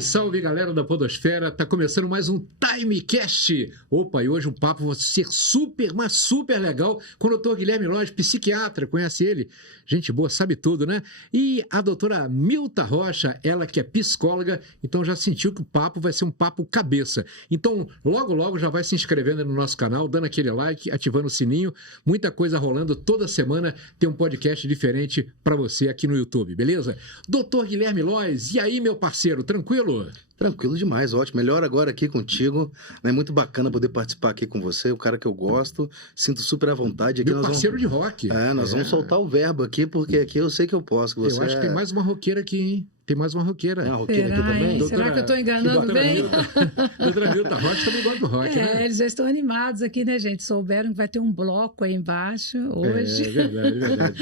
Salve, salve, galera da Podosfera. Tá começando mais um Timecast. Opa, e hoje o papo vai ser super, mas super legal com o doutor Guilherme Lóes, psiquiatra, conhece ele? Gente boa, sabe tudo, né? E a doutora Milta Rocha, ela que é psicóloga, então já sentiu que o papo vai ser um papo cabeça. Então, logo, logo já vai se inscrevendo no nosso canal, dando aquele like, ativando o sininho. Muita coisa rolando toda semana. Tem um podcast diferente para você aqui no YouTube, beleza? Doutor Guilherme Lóes, e aí, meu parceiro, tranquilo? Tranquilo demais, ótimo. Melhor agora aqui contigo. É muito bacana poder participar aqui com você, o cara que eu gosto. Sinto super à vontade. Aqui Meu parceiro de rock. Nós vamos soltar o verbo aqui, porque aqui eu sei que eu posso. Que você eu acho que tem mais uma roqueira aqui, hein? Tem mais uma roqueira. Tem uma roqueira aqui também? Doutora, será que eu estou enganando bem? Doutora Milta Rocha também gosta do rock, né? Eles já estão animados aqui, né, gente? Souberam que vai ter um bloco aí embaixo hoje. É verdade.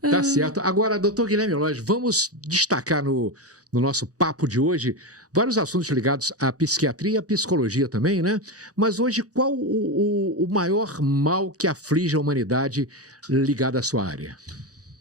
Tá certo. Agora, doutor Guilherme Lóes, vamos destacar no nosso papo de hoje vários assuntos ligados à psiquiatria e à psicologia também, né? Mas hoje, qual o maior mal que aflige a humanidade ligado à sua área?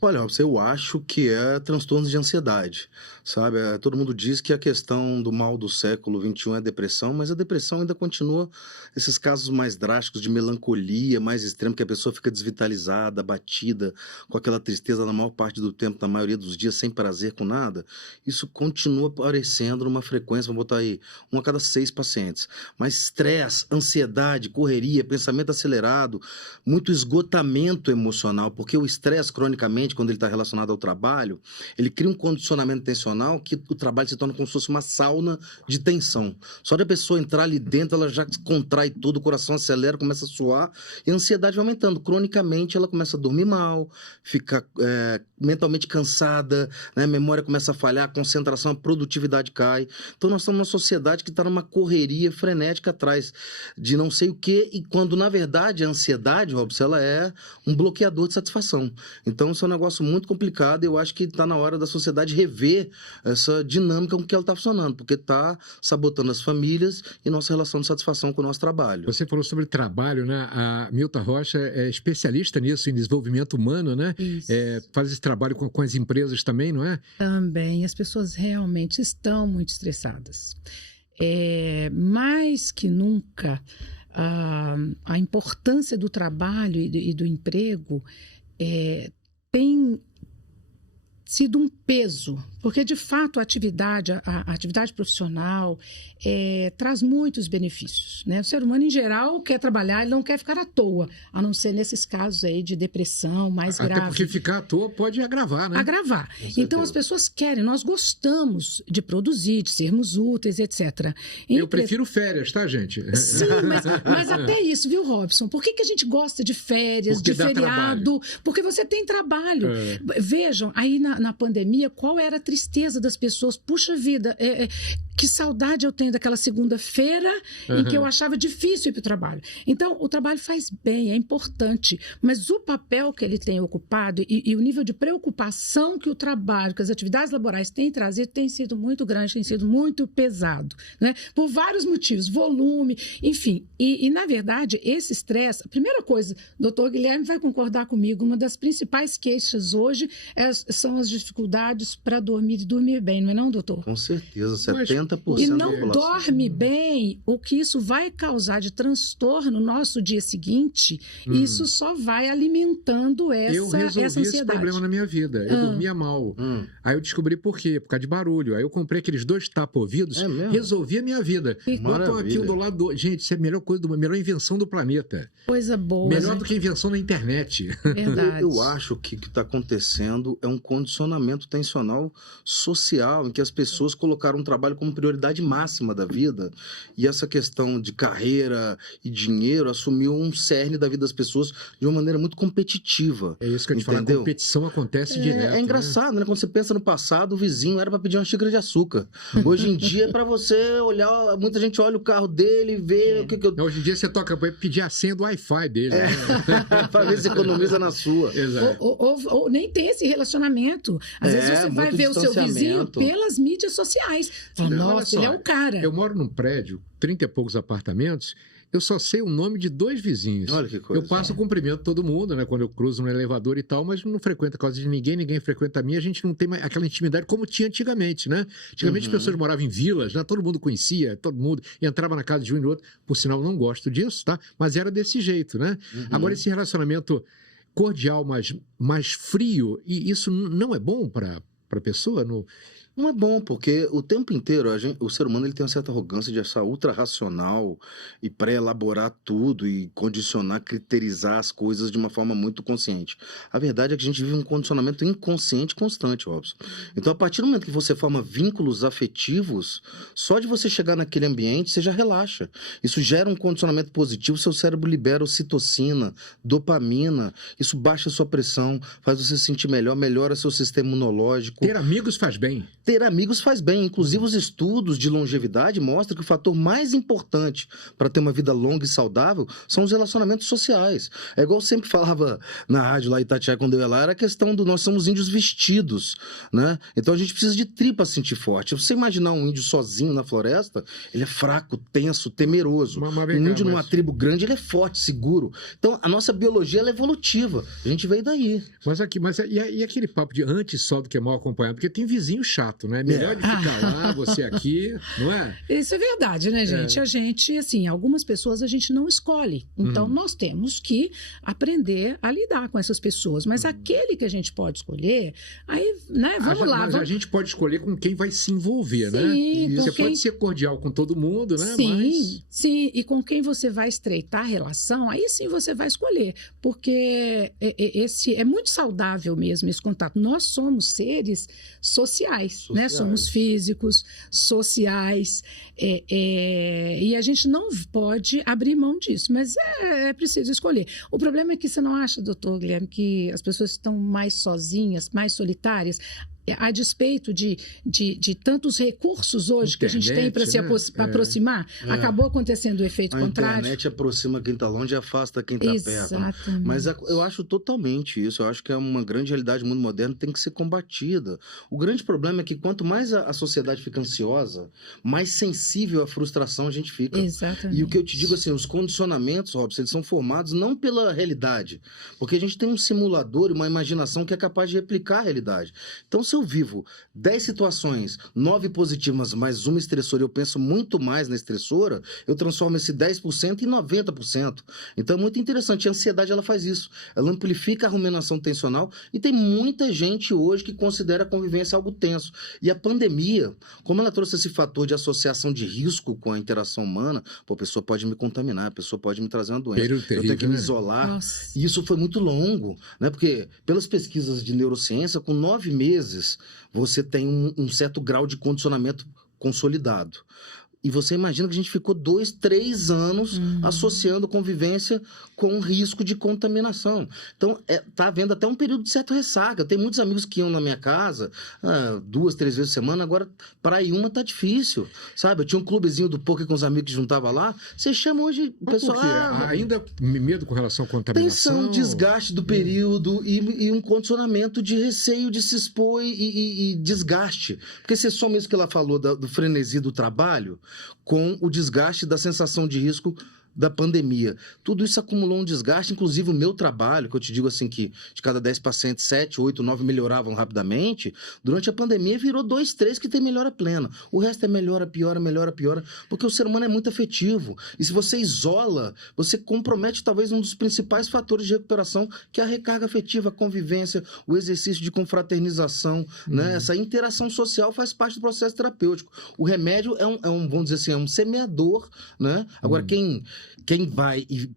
Olha, eu acho que é transtornos de ansiedade, sabe? Todo mundo diz que a questão do mal do século XXI é a depressão, mas a depressão ainda continua esses casos mais drásticos de melancolia, mais extremo, que a pessoa fica desvitalizada, abatida, com aquela tristeza na maior parte do tempo, na maioria dos dias, sem prazer com nada. Isso continua aparecendo numa frequência, vamos botar aí, 1 a cada 6 pacientes. Mas estresse, ansiedade, correria, pensamento acelerado, muito esgotamento emocional, porque o estresse, cronicamente, quando ele está relacionado ao trabalho, ele cria um condicionamento tensional que o trabalho se torna como se fosse uma sauna de tensão. Só de a pessoa entrar ali dentro, ela já contrai tudo, o coração acelera, começa a suar, e a ansiedade vai aumentando. Cronicamente, ela começa a dormir mal, fica mentalmente cansada, né? A memória começa a falhar, a concentração, a produtividade cai. Então, nós estamos numa sociedade que está numa correria frenética atrás de não sei o quê, e quando, na verdade, a ansiedade, Robson, ela é um bloqueador de satisfação. Então, isso é um negócio muito complicado, e eu acho que está na hora da sociedade rever essa dinâmica com que ela está funcionando, porque está sabotando as famílias e nossa relação de satisfação com o nosso trabalho. Você falou sobre trabalho, né? A Milta Rocha é especialista nisso, em desenvolvimento humano, né? Faz esse trabalho com as empresas também, não é? Também, as pessoas realmente estão muito estressadas. Mais que nunca, a importância do trabalho e do emprego tem sido um peso, porque de fato a atividade profissional traz muitos benefícios, né? O ser humano em geral quer trabalhar, ele não quer ficar à toa, a não ser nesses casos aí de depressão mais grave. Até porque ficar à toa pode agravar, né? Agravar. Então as pessoas querem, nós gostamos de produzir, de sermos úteis, etc. Eu prefiro férias, tá, gente? Sim, mas até isso, viu, Robson? Por que a gente gosta de férias, porque de feriado? Porque você tem trabalho. Vejam, aí na pandemia, qual era a tristeza das pessoas? Puxa vida, que saudade eu tenho daquela segunda-feira em que eu achava difícil ir para o trabalho. Então, o trabalho faz bem, é importante, mas o papel que ele tem ocupado e o nível de preocupação que o trabalho, que as atividades laborais têm trazido, tem sido muito grande, tem sido muito pesado, né? Por vários motivos, volume, enfim. E na verdade, esse estresse, a primeira coisa, o doutor Guilherme vai concordar comigo, uma das principais queixas hoje são as dificuldades para dormir e dormir bem, não é não, doutor? Com certeza, 70% e da não população. dorme bem, o que isso vai causar de transtorno no nosso dia seguinte, isso só vai alimentando essa ansiedade. Eu resolvi esse problema na minha vida. Eu dormia mal. Aí eu descobri por quê, por causa de barulho. Aí eu comprei aqueles 2 tapa-ouvidos, resolvi a minha vida. Botam aquilo do lado do... Gente, isso é a melhor coisa, a melhor invenção do planeta. Coisa boa. Melhor do que a invenção na internet. Verdade. Eu acho que o que está acontecendo é um condicionamento tensional social, em que as pessoas colocaram o trabalho como prioridade máxima da vida, e essa questão de carreira e dinheiro assumiu um cerne da vida das pessoas de uma maneira muito competitiva. É isso que eu te falo, a competição acontece direto. É engraçado, né? Quando você pensa no passado, o vizinho era para pedir uma xícara de açúcar. Hoje em dia é para você olhar, muita gente olha o carro dele e vê o que eu... Hoje em dia você toca para pedir a senha do Wi-Fi dele. Para ver se economiza na sua. Exato. Ou nem tem esse relacionamento. Às vezes você vai ver o seu vizinho pelas mídias sociais. Fala, nossa, ele é o cara. Eu moro num prédio, 30 e poucos apartamentos, eu só sei o nome de 2 vizinhos. Olha que coisa. Eu passo cumprimento todo mundo, né? Quando eu cruzo no elevador e tal, mas não frequento a casa de ninguém, ninguém frequenta a minha. A gente não tem mais aquela intimidade como tinha antigamente, né? Antigamente as pessoas moravam em vilas, né? Todo mundo conhecia, todo mundo entrava na casa de um e do outro. Por sinal, não gosto disso, tá? Mas era desse jeito, né? Agora, esse relacionamento cordial, mas mais frio, e isso não é bom para a pessoa? Não é bom, porque o tempo inteiro o ser humano ele tem uma certa arrogância de achar ultra-racional e pré-elaborar tudo e condicionar, criterizar as coisas de uma forma muito consciente. A verdade é que a gente vive um condicionamento inconsciente constante, Robson. Então, a partir do momento que você forma vínculos afetivos, só de você chegar naquele ambiente, você já relaxa. Isso gera um condicionamento positivo, seu cérebro libera ocitocina, dopamina, isso baixa a sua pressão, faz você se sentir melhor, melhora seu sistema imunológico. Ter amigos faz bem. Ter amigos faz bem. Inclusive, os estudos de longevidade mostram que o fator mais importante para ter uma vida longa e saudável são os relacionamentos sociais. É igual eu sempre falava na rádio lá em Itatiaia, quando eu ia lá, era a questão do nós somos índios vestidos, né? Então a gente precisa de tri para sentir forte. Se você imaginar um índio sozinho na floresta, ele é fraco, tenso, temeroso. Um índio numa tribo grande, ele é forte, seguro. Então a nossa biologia ela é evolutiva. A gente veio daí. E aquele papo de antes só do que mal acompanhado? Porque tem vizinho chato. Né? Melhor de ficar lá, você aqui, não é? Isso é verdade, né, gente? A gente, assim, algumas pessoas a gente não escolhe. Então, nós temos que aprender a lidar com essas pessoas. Mas aquele que a gente pode escolher, aí, né, vamos lá. Mas a gente pode escolher com quem vai se envolver, né? Você pode ser cordial com todo mundo, né? Sim. E com quem você vai estreitar a relação, aí sim você vai escolher. Porque esse é muito saudável mesmo, esse contato. Nós somos seres sociais. Né? Somos físicos, sociais, e a gente não pode abrir mão disso, mas é preciso escolher. O problema é que você não acha, doutor Guilherme, que as pessoas estão mais sozinhas, mais solitárias, a despeito de tantos recursos hoje que a gente tem para se aproximar, acabou acontecendo o efeito contrário. A internet aproxima quem está longe e afasta quem está perto. Mas eu acho totalmente isso. Eu acho que é uma grande realidade do mundo moderno, tem que ser combatida. O grande problema é que quanto mais a sociedade fica ansiosa, mais sensível à frustração a gente fica. Exatamente. E o que eu te digo assim, os condicionamentos, Robson, eles são formados não pela realidade, porque a gente tem um simulador e uma imaginação que é capaz de replicar a realidade. Então, se eu vivo 10 situações, 9 positivas, mais uma estressora, eu penso muito mais na estressora, eu transformo esse 10% em 90%. Então é muito interessante. A ansiedade, ela faz isso. Ela amplifica a ruminação tensional e tem muita gente hoje que considera a convivência algo tenso. E a pandemia, como ela trouxe esse fator de associação de risco com a interação humana, a pessoa pode me contaminar, a pessoa pode me trazer uma doença. Eu tenho que me isolar. Nossa. E isso foi muito longo, né? Porque pelas pesquisas de neurociência, com 9 meses, você tem um certo grau de condicionamento consolidado. E você imagina que a gente ficou 2, 3 anos associando convivência com risco de contaminação. Então, tá havendo até um período de certa ressaca. Eu tenho muitos amigos que iam na minha casa 2, 3 vezes por semana, agora para ir uma tá difícil, sabe? Eu tinha um clubezinho do poker com os amigos que juntava lá. Você chama hoje o pessoal... Ainda medo com relação à contaminação? Tensão, desgaste do período e um condicionamento de receio de se expor e desgaste. Porque você soma isso que ela falou do frenesi do trabalho com o desgaste da sensação de risco da pandemia. Tudo isso acumulou um desgaste, inclusive o meu trabalho, que eu te digo assim que de cada 10 pacientes, 7, 8, 9 melhoravam rapidamente, durante a pandemia virou 2, 3 que tem melhora plena. O resto é melhora, piora, porque o ser humano é muito afetivo. E se você isola, você compromete talvez um dos principais fatores de recuperação, que é a recarga afetiva, a convivência, o exercício de confraternização, né? Essa interação social faz parte do processo terapêutico. O remédio vamos dizer assim, é um semeador, né? Agora, quem vai e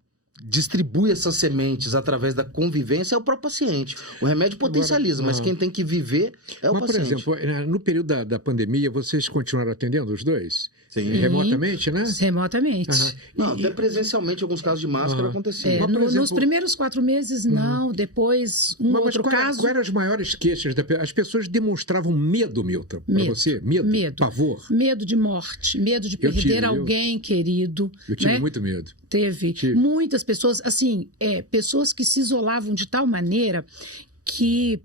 distribui essas sementes através da convivência é o próprio paciente. O remédio potencializa, mas quem tem que viver é o paciente. Por exemplo, no período da pandemia, vocês continuaram atendendo os dois? Sim. Remotamente, né? Remotamente. Não, até presencialmente, alguns casos de máscara acontecia. Nos primeiros 4 meses, não. Depois, outro caso... Quais eram as maiores queixas? As pessoas demonstravam medo, Milton, para você? Medo? Pavor? Medo de morte, medo de perder alguém querido. Eu tive muito medo. Teve muitas pessoas, assim, pessoas que se isolavam de tal maneira que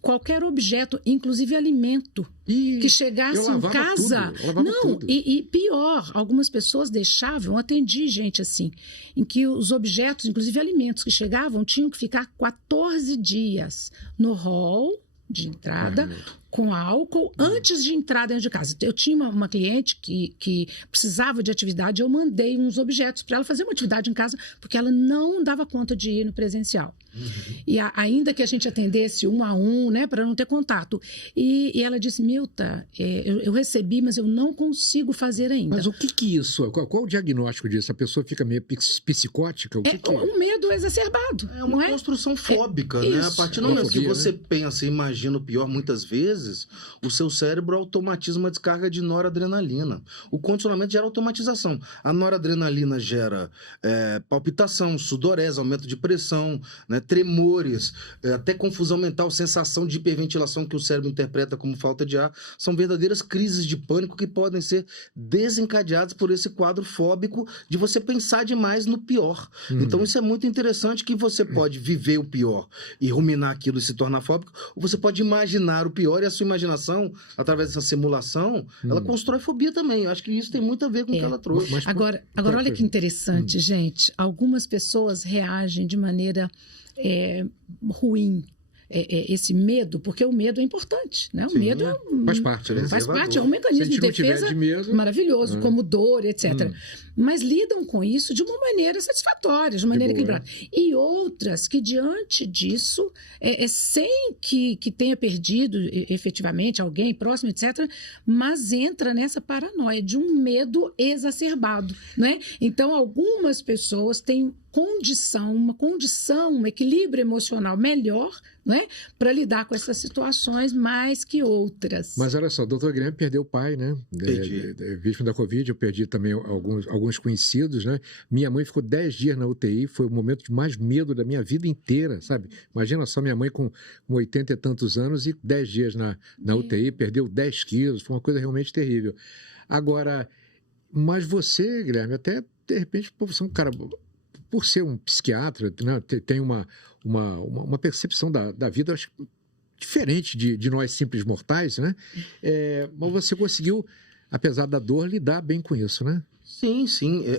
qualquer objeto, inclusive alimento, que chegasse em casa... Não, e pior, algumas pessoas deixavam, atendi gente assim, em que os objetos, inclusive alimentos que chegavam, tinham que ficar 14 dias no hall de entrada, com álcool, antes de entrar dentro de casa. Eu tinha uma cliente que precisava de atividade, eu mandei uns objetos para ela fazer uma atividade em casa, porque ela não dava conta de ir no presencial. E ainda que a gente atendesse 1 a 1, né, para não ter contato. E ela disse, Milta, eu recebi, mas eu não consigo fazer ainda. Mas o que é isso? Qual o diagnóstico disso? A pessoa fica meio psicótica? O que é? Um medo exacerbado. É uma construção fóbica, né? Isso. A partir do momento que você pensa e imagina o pior, muitas vezes, o seu cérebro automatiza uma descarga de noradrenalina. O condicionamento gera automatização. A noradrenalina gera palpitação, sudorese, aumento de pressão, né, tremores, até confusão mental, sensação de hiperventilação que o cérebro interpreta como falta de ar. São verdadeiras crises de pânico que podem ser desencadeadas por esse quadro fóbico de você pensar demais no pior. Então isso é muito interessante, que você pode viver o pior e ruminar aquilo e se tornar fóbico, ou você pode imaginar o pior e a sua imaginação, através dessa simulação, ela constrói fobia também. Eu acho que isso tem muito a ver com o que ela trouxe. Agora olha que interessante, gente. Algumas pessoas reagem de maneira ruim. Esse medo, porque o medo é importante, né? O medo faz parte, né? Faz parte, é um mecanismo de defesa maravilhoso, como dor, etc. Mas lidam com isso de uma maneira satisfatória, de maneira equilibrada. E outras que, diante disso, sem que tenha perdido efetivamente alguém próximo, etc., mas entra nessa paranoia de um medo exacerbado, né? Então, algumas pessoas têm um equilíbrio emocional melhor, né, para lidar com essas situações mais que outras. Mas olha só, o doutor Guilherme perdeu o pai, né? Vítima da Covid, eu perdi também alguns conhecidos, né? Minha mãe ficou 10 dias na UTI, foi o momento de mais medo da minha vida inteira, sabe? Imagina só, minha mãe com 80 e tantos anos e 10 dias na UTI, perdeu 10 quilos, foi uma coisa realmente terrível. Agora, mas você, Guilherme, até de repente, você é um cara... Por ser um psiquiatra, né, tem uma percepção da vida, acho, diferente de nós simples mortais, né? Mas você conseguiu, apesar da dor, lidar bem com isso, né? Sim,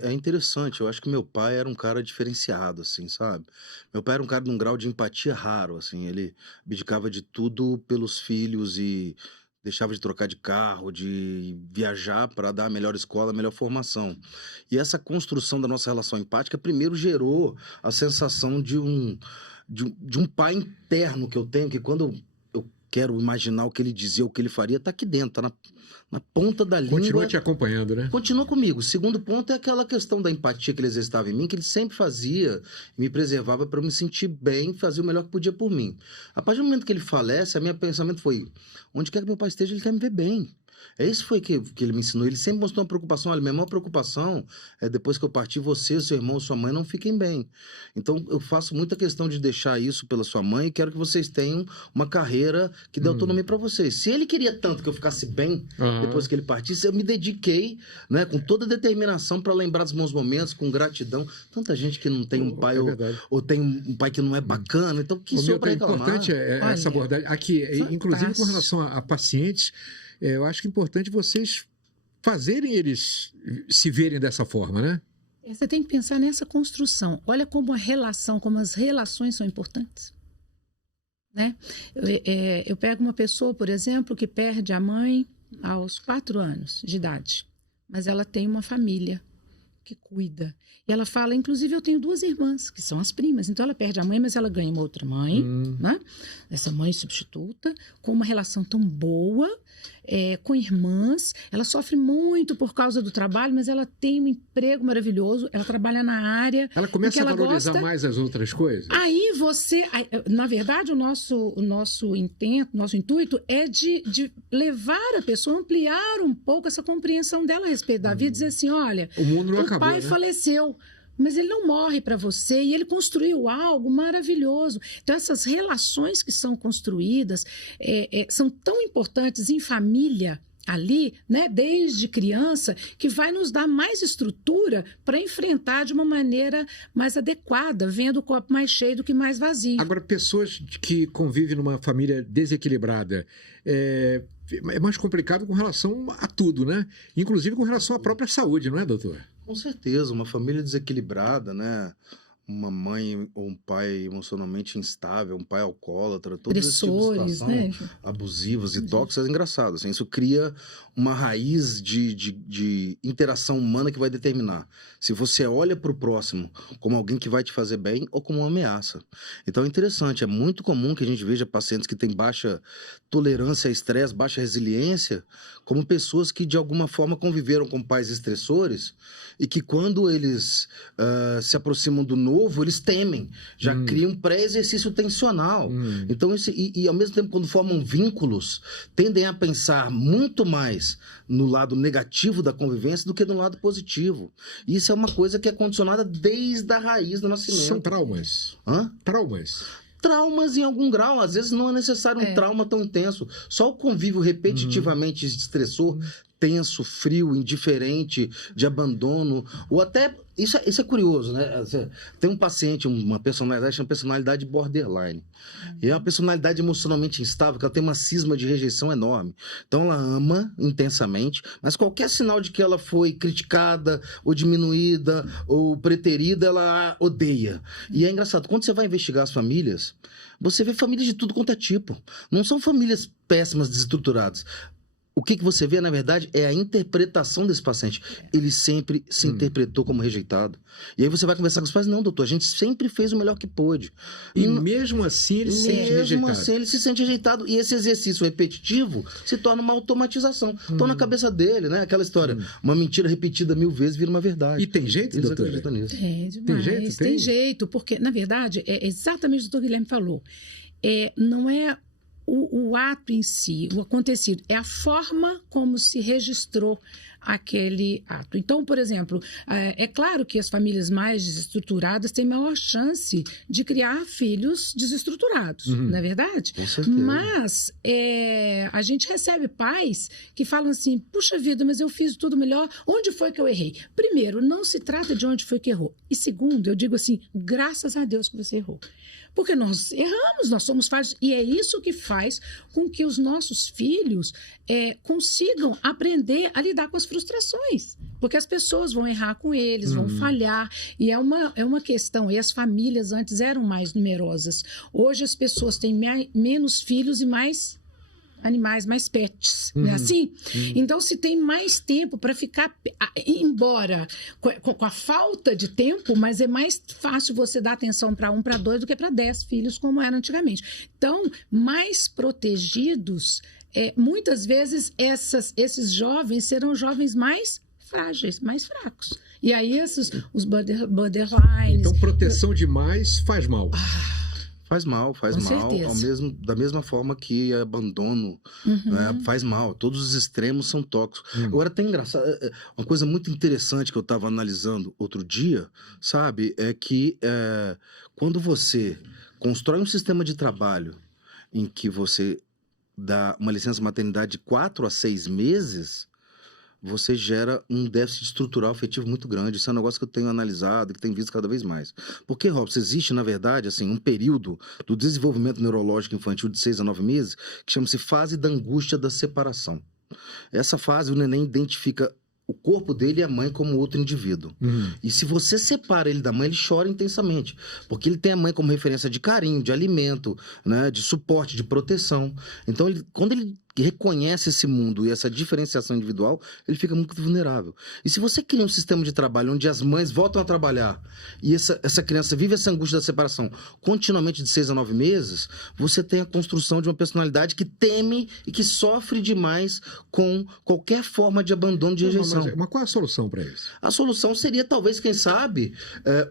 é interessante. Eu acho que meu pai era um cara diferenciado, assim, sabe? Meu pai era um cara de um grau de empatia raro, assim. Ele abdicava de tudo pelos filhos e deixava de trocar de carro, de viajar para dar a melhor escola, a melhor formação. E essa construção da nossa relação empática primeiro gerou a sensação de um pai interno que eu tenho, que quando eu quero imaginar o que ele dizia, o que ele faria, está aqui dentro, está na ponta da língua. Continua te acompanhando, né? Continua comigo. O segundo ponto é aquela questão da empatia que ele exercitava em mim, que ele sempre fazia e me preservava para eu me sentir bem, fazer o melhor que podia por mim. A partir do momento que ele falece, meu pensamento foi, onde quer que meu pai esteja, ele quer me ver bem. Isso foi que ele me ensinou. Ele sempre mostrou uma preocupação. Olha, minha maior preocupação é depois que eu partir, você, seu irmão, sua mãe não fiquem bem. Então, eu faço muita questão de deixar isso pela sua mãe e quero que vocês tenham uma carreira que dê autonomia para vocês. Se ele queria tanto que eu ficasse bem depois que ele partisse, eu me dediquei, né, com toda a determinação para lembrar dos bons momentos, com gratidão. Tanta gente que não tem um pai ou tem um pai que não é bacana. Então, que isso para reclamar? O importante é essa abordagem. Aqui, inclusive com relação a pacientes, eu acho que é importante vocês fazerem eles se verem dessa forma, né? Você tem que pensar nessa construção. Olha como como as relações são importantes. Né? Eu pego uma pessoa, por exemplo, que perde a mãe aos 4 anos de idade, mas ela tem uma família que cuida. E ela fala, inclusive eu tenho 2 irmãs, que são as primas. Então ela perde a mãe, mas ela ganha uma outra mãe, né? Essa mãe substituta, com uma relação tão boa, com irmãs. Ela sofre muito por causa do trabalho, mas ela tem um emprego maravilhoso, ela trabalha na área. Ela começa a valorizar mais as outras coisas? Aí na verdade, o nosso intuito é de levar a pessoa, ampliar um pouco essa compreensão dela a respeito da vida, dizer assim, olha, o mundo não acabou, pai faleceu, mas ele não morre para você e ele construiu algo maravilhoso. Então, essas relações que são construídas são tão importantes em família, ali, né, desde criança, que vai nos dar mais estrutura para enfrentar de uma maneira mais adequada, vendo o copo mais cheio do que mais vazio. Agora, pessoas que convivem numa família desequilibrada, é mais complicado com relação a tudo, né? Inclusive com relação à própria saúde, não é, doutor? Com certeza, uma família desequilibrada, né? Uma mãe ou um pai emocionalmente instável, um pai alcoólatra, todo esse tipo de Pressores, situação né? abusivas e tóxicas é engraçado. Assim, isso cria uma raiz de interação humana que vai determinar se você olha para o próximo como alguém que vai te fazer bem ou como uma ameaça. Então é interessante, é muito comum que a gente veja pacientes que têm baixa tolerância a estresse, baixa resiliência, como pessoas que de alguma forma conviveram com pais estressores e que quando eles se aproximam do novo, eles temem, já criam um pré-exercício tensional. Então, e ao mesmo tempo, quando formam vínculos, tendem a pensar muito mais no lado negativo da convivência do que no lado positivo. E isso é uma coisa que é condicionada desde a raiz do nascimento. São traumas. Hã? Traumas em algum grau, às vezes não é necessário um trauma tão intenso. Só o convívio repetitivamente estressor, tenso, frio, indiferente, de abandono, ou até... Isso é curioso, né? Tem um paciente, uma personalidade borderline. E é uma personalidade emocionalmente instável, que ela tem uma cisma de rejeição enorme. Então ela ama intensamente, mas qualquer sinal de que ela foi criticada, ou diminuída, ou preterida, ela odeia. E é engraçado, quando você vai investigar as famílias, você vê famílias de tudo quanto é tipo. Não são famílias péssimas, desestruturadas. O que você vê, na verdade, é a interpretação desse paciente. Ele sempre se interpretou como rejeitado. E aí você vai conversar com os pais, não, doutor, a gente sempre fez o melhor que pôde. E mesmo assim ele se sente rejeitado. Mesmo assim ele se sente rejeitado. E esse exercício repetitivo se torna uma automatização. Então na cabeça dele, né? Aquela história, uma mentira repetida 1000 vezes vira uma verdade. E tem jeito, Eles doutor? acreditam nisso. Tem jeito? Tem jeito, porque, na verdade, é exatamente o que o doutor Guilherme falou. Não é o ato em si, o acontecido, é a forma como se registrou aquele ato. Então, por exemplo, é claro que as famílias mais desestruturadas têm maior chance de criar filhos desestruturados, não é verdade? Com certeza. Mas a gente recebe pais que falam assim, puxa vida, mas eu fiz tudo melhor, onde foi que eu errei? Primeiro, não se trata de onde foi que errou. E segundo, eu digo assim, graças a Deus que você errou. Porque nós erramos, nós somos falhos. E é isso que faz com que os nossos filhos consigam aprender a lidar com as frustrações. Porque as pessoas vão errar com eles, vão falhar. E é uma questão. E as famílias antes eram mais numerosas. Hoje as pessoas têm menos filhos e mais animais, mais pets, não é assim? Então, se tem mais tempo para ficar, embora com a falta de tempo, mas é mais fácil você dar atenção para 1, para 2 do que para 10 filhos, como era antigamente. Então, mais protegidos, muitas vezes esses jovens serão jovens mais frágeis, mais fracos. E aí, os borderlines... Então, proteção demais faz mal. Faz mal, da mesma forma que abandono, né, faz mal. Todos os extremos são tóxicos. Agora, tem engraçado, uma coisa muito interessante que eu estava analisando outro dia, sabe, é que quando você constrói um sistema de trabalho em que você dá uma licença maternidade de 4 a 6 meses, você gera um déficit estrutural afetivo muito grande. Isso é um negócio que eu tenho analisado e que tenho visto cada vez mais. Porque, Robson, existe, na verdade, assim, um período do desenvolvimento neurológico infantil de 6 a 9 meses que chama-se fase da angústia da separação. Essa fase, o neném identifica o corpo dele e a mãe como outro indivíduo. E se você separa ele da mãe, ele chora intensamente. Porque ele tem a mãe como referência de carinho, de alimento, né, de suporte, de proteção. Então, quando ele reconhece esse mundo e essa diferenciação individual, ele fica muito vulnerável. E se você cria um sistema de trabalho onde as mães voltam a trabalhar e essa criança vive essa angústia da separação continuamente de 6 a 9 meses, você tem a construção de uma personalidade que teme e que sofre demais com qualquer forma de abandono, de rejeição. Mas qual é a solução para isso? A solução seria, talvez, quem sabe,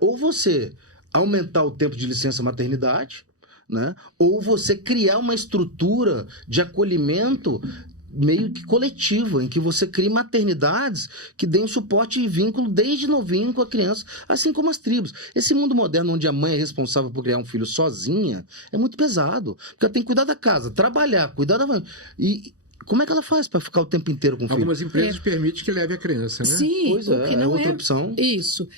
ou você aumentar o tempo de licença maternidade, né? Ou você criar uma estrutura de acolhimento meio que coletivo, em que você cria maternidades que deem suporte e vínculo desde novinho com a criança, assim como as tribos. Esse mundo moderno onde a mãe é responsável por criar um filho sozinha é muito pesado, porque ela tem que cuidar da casa, trabalhar, cuidar da família. E Como é que ela faz para ficar o tempo inteiro com o filho? Algumas empresas permitem que leve a criança, né? Sim, Pois o que é não outra opção. Isso.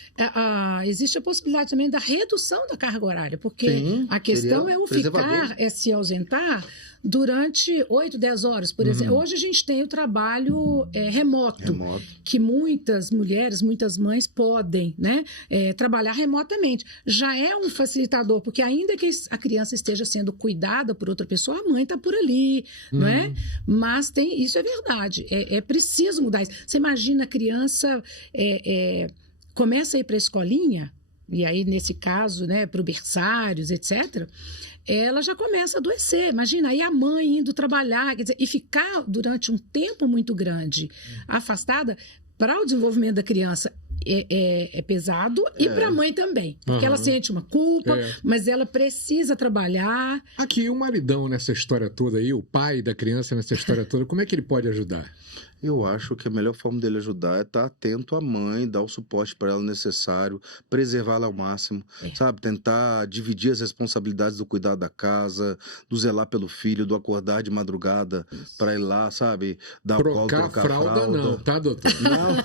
Existe a possibilidade também da redução da carga horária, porque Sim, a questão seria é o preservador. ficar, se ausentar durante 8, 10 horas, por exemplo. Hoje a gente tem o trabalho remoto, que muitas mulheres, muitas mães podem, né, trabalhar remotamente. Já é um facilitador, porque ainda que a criança esteja sendo cuidada por outra pessoa, a mãe está por ali, não é? Mas isso é verdade. É preciso mudar isso. Você imagina a criança começa a ir para a escolinha, e aí, nesse caso, né, para o berçários, etc., ela já começa a adoecer. Imagina, aí a mãe indo trabalhar, quer dizer, e ficar durante um tempo muito grande afastada, para o desenvolvimento da criança é pesado, e para a mãe também, porque ela sente uma culpa, mas ela precisa trabalhar. Aqui, o maridão nessa história toda aí, o pai da criança nessa história toda, como é que ele pode ajudar? Eu acho que a melhor forma dele ajudar é estar atento à mãe, dar o suporte para ela necessário, preservá-la ao máximo, sabe? Tentar dividir as responsabilidades do cuidado da casa, do zelar pelo filho, do acordar de madrugada para ir lá, sabe? Dar trocar fralda não, tá, doutor? Não.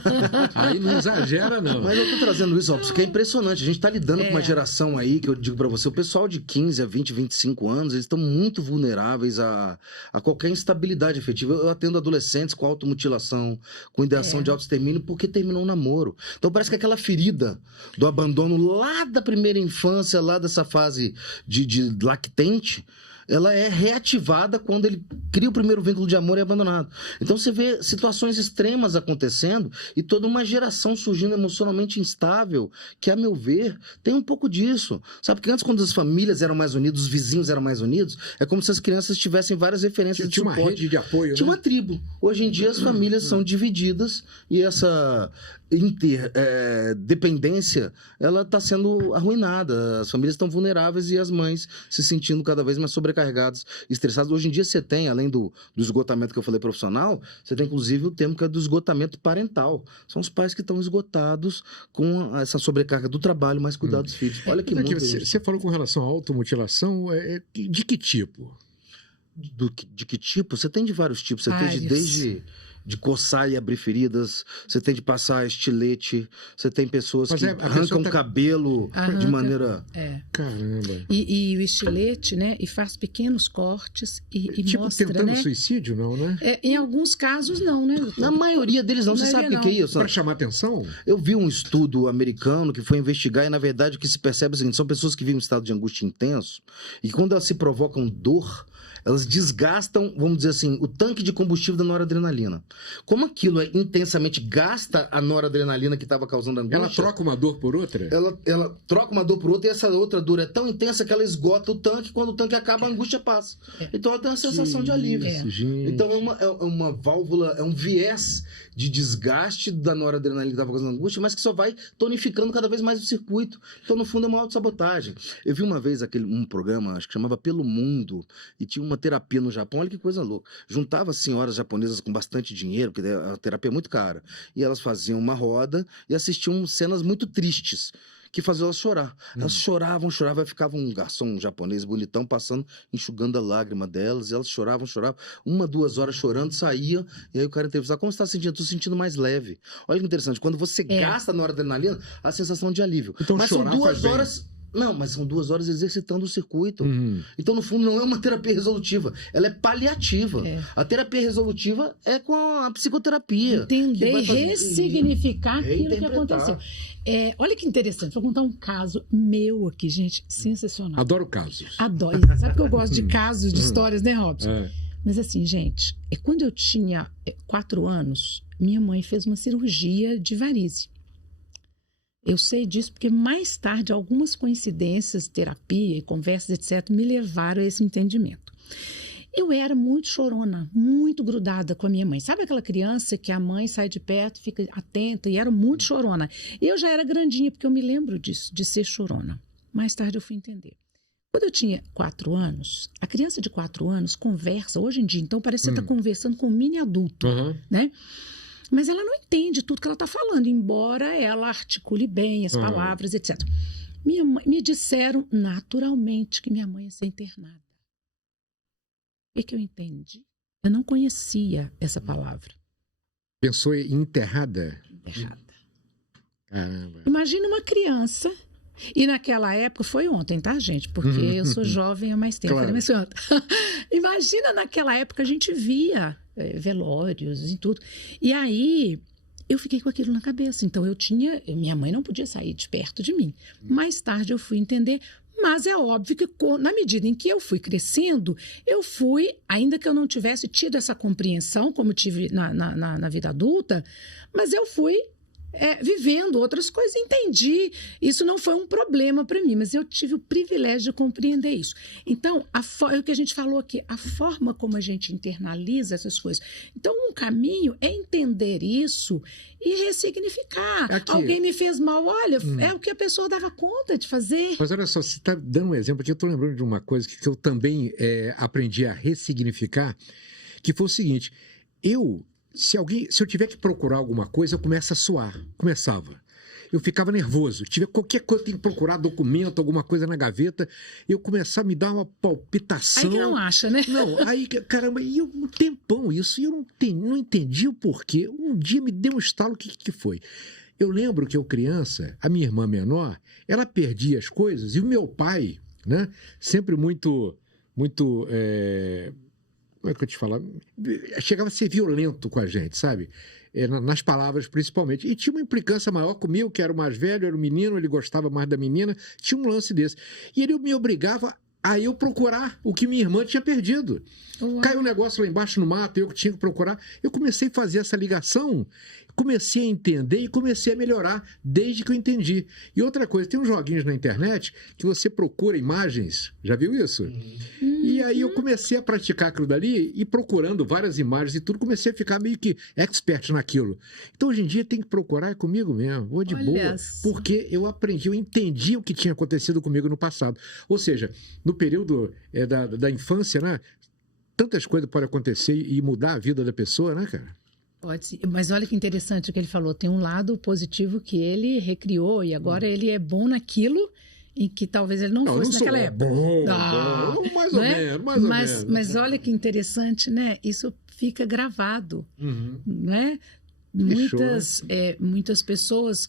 Aí não exagera, não. Mas eu tô trazendo isso, ó, porque é impressionante. A gente tá lidando com uma geração aí, que eu digo para você, o pessoal de 15 a 20, 25 anos, eles estão muito vulneráveis a qualquer instabilidade efetiva. Eu atendo adolescentes com automutilação, com ideação de autoextermínio, porque terminou um namoro. Então parece que aquela ferida do abandono lá da primeira infância, lá dessa fase de lactente, ela é reativada quando ele cria o primeiro vínculo de amor e é abandonado. Então você vê situações extremas acontecendo e toda uma geração surgindo emocionalmente instável, que, a meu ver, tem um pouco disso. Sabe, porque antes, quando as famílias eram mais unidas, os vizinhos eram mais unidos, é como se as crianças tivessem várias referências de suporte. Tinha uma rede de apoio, Tinha né? uma tribo. Hoje em dia as famílias são divididas e essa interdependência, ela está sendo arruinada. As famílias estão vulneráveis e as mães se sentindo cada vez mais sobrecarregadas, estressadas. Hoje em dia você tem, além do esgotamento que eu falei profissional, você tem inclusive o termo que é do esgotamento parental. São os pais que estão esgotados com essa sobrecarga do trabalho, mais cuidar dos filhos. Olha que muito. Você falou com relação à automutilação, de que tipo? De que tipo? Você tem de vários tipos. Você tem desde de coçar e abrir feridas, você tem de passar estilete, você tem pessoas que arrancam cabelo de maneira... Caramba. E o estilete, né? E faz pequenos cortes e tipo, mostra, tentando né? suicídio, não, né? Em alguns casos, não, né? Na maioria deles não. Você sabe o que é isso? Para chamar atenção? Eu vi um estudo americano que foi investigar e, na verdade, o que se percebe é o seguinte: são pessoas que vivem em estado de angústia intenso e quando elas se provocam dor, elas desgastam, vamos dizer assim, o tanque de combustível da noradrenalina. Como aquilo intensamente gasta a noradrenalina que estava causando angústia... Ela troca uma dor por outra? Ela troca uma dor por outra e essa outra dor é tão intensa que ela esgota o tanque. Quando o tanque acaba, a angústia passa. Então ela tem uma sensação de alívio. Então é uma válvula, é um viés de desgaste da noradrenalina que estava causando angústia, mas que só vai tonificando cada vez mais o circuito. Então, no fundo, é uma autossabotagem. Eu vi uma vez um programa, acho que chamava Pelo Mundo, e tinha uma terapia no Japão. Olha que coisa louca. Juntava senhoras japonesas com bastante dinheiro, porque a terapia é muito cara, e elas faziam uma roda e assistiam cenas muito tristes que faziam elas chorar. Elas choravam, e ficava um garçom japonês bonitão passando, enxugando a lágrima delas, e elas choravam. 1, 2 horas chorando, saía, e aí o cara entrevistava: como você está sentindo? Estou sentindo mais leve. Olha que interessante, quando você gasta na adrenalina, a sensação de alívio. Então, mas são 2 horas... Não, mas são 2 horas exercitando o circuito. Então, no fundo, não é uma terapia resolutiva. Ela é paliativa. A terapia resolutiva é com a psicoterapia. Entender e ressignificar aquilo que aconteceu. Olha que interessante. Vou contar um caso meu aqui, gente. Sensacional. Adoro casos. Adoro. Sabe que eu gosto de casos, de histórias, né, Robson? Mas assim, gente, quando eu tinha 4 anos, minha mãe fez uma cirurgia de varize. Eu sei disso porque mais tarde algumas coincidências, terapia e conversas, etc., me levaram a esse entendimento. Eu era muito chorona, muito grudada com a minha mãe. Sabe aquela criança que a mãe sai de perto, fica atenta, e era muito chorona. Eu já era grandinha, porque eu me lembro disso, de ser chorona. Mais tarde eu fui entender. Quando eu tinha 4 anos, a criança de 4 anos conversa, hoje em dia, então parece que você está conversando com um mini adulto, né? Mas ela não entende tudo que ela está falando, embora ela articule bem as palavras, etc. Me disseram naturalmente que minha mãe ia ser internada. O que eu entendi? Eu não conhecia essa palavra. Pensou em enterrada? Errada. Caramba. Imagina uma criança. E naquela época, foi ontem, tá, gente? Porque eu sou jovem há mais tempo. Claro. Mas, imagina naquela época a gente via velórios e tudo. E aí eu fiquei com aquilo na cabeça. Então minha mãe não podia sair de perto de mim. Mais tarde eu fui entender. Mas é óbvio que na medida em que eu fui crescendo, eu fui, ainda que eu não tivesse tido essa compreensão, como tive na vida adulta, mas eu fui vivendo outras coisas, entendi. Isso não foi um problema para mim, mas eu tive o privilégio de compreender isso. Então, é o que a gente falou aqui, a forma como a gente internaliza essas coisas. Então, um caminho é entender isso e ressignificar. Aqui. Alguém me fez mal, olha, é o que a pessoa dava conta de fazer. Mas olha só, você está dando um exemplo aqui, eu estou lembrando de uma coisa que eu também aprendi a ressignificar, que foi o seguinte, se eu tiver que procurar alguma coisa, eu começo a suar. Começava. Eu ficava nervoso. Se tiver qualquer coisa, eu tenho que procurar documento, alguma coisa na gaveta, eu começava a me dar uma palpitação. Aí que não acha, né? Não, aí, caramba, e um tempão isso, e eu não entendi o porquê. Um dia me deu um estalo, o que foi? Eu lembro que eu criança, a minha irmã menor, ela perdia as coisas, e o meu pai, né, sempre muito como é que eu te falo? Chegava a ser violento com a gente, sabe? Nas palavras, principalmente. E tinha uma implicância maior comigo, que era o mais velho, era o menino, ele gostava mais da menina, tinha um lance desse. E ele me obrigava a eu procurar o que minha irmã tinha perdido. Uau. Caiu um negócio lá embaixo no mato, eu que tinha que procurar. Eu comecei a fazer essa ligação, comecei a entender e comecei a melhorar desde que eu entendi. E outra coisa, tem uns joguinhos na internet que você procura imagens, já viu isso? E aí eu comecei a praticar aquilo dali e procurando várias imagens e tudo, comecei a ficar meio que expert naquilo. Então hoje em dia tem que procurar comigo mesmo, vou de boa, porque eu aprendi, eu entendi o que tinha acontecido comigo no passado. Ou seja, no período da infância, né? Tantas coisas podem acontecer e mudar a vida da pessoa, né, cara? Pode ser. Mas olha que interessante o que ele falou. Tem um lado positivo que ele recriou e agora ele é bom naquilo em que talvez ele não fosse naquela época. Bom, mais ou menos, mais ou menos. Mas olha que interessante, né? Isso fica gravado, né? Muitas pessoas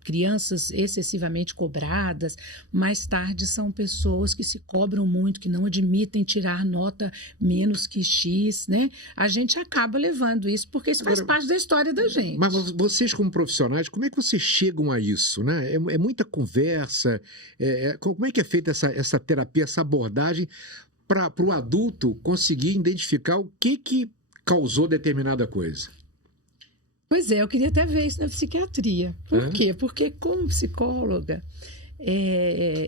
crianças excessivamente cobradas, mais tarde são pessoas que se cobram muito, que não admitem tirar nota menos que X, né? A gente acaba levando isso, porque isso faz parte da história da gente. Mas vocês como profissionais, como é que vocês chegam a isso, né? É muita conversa, como é que é feita essa terapia, essa abordagem para o adulto conseguir identificar o que causou determinada coisa? Pois é, eu queria até ver isso na psiquiatria. Por quê? Porque como psicóloga,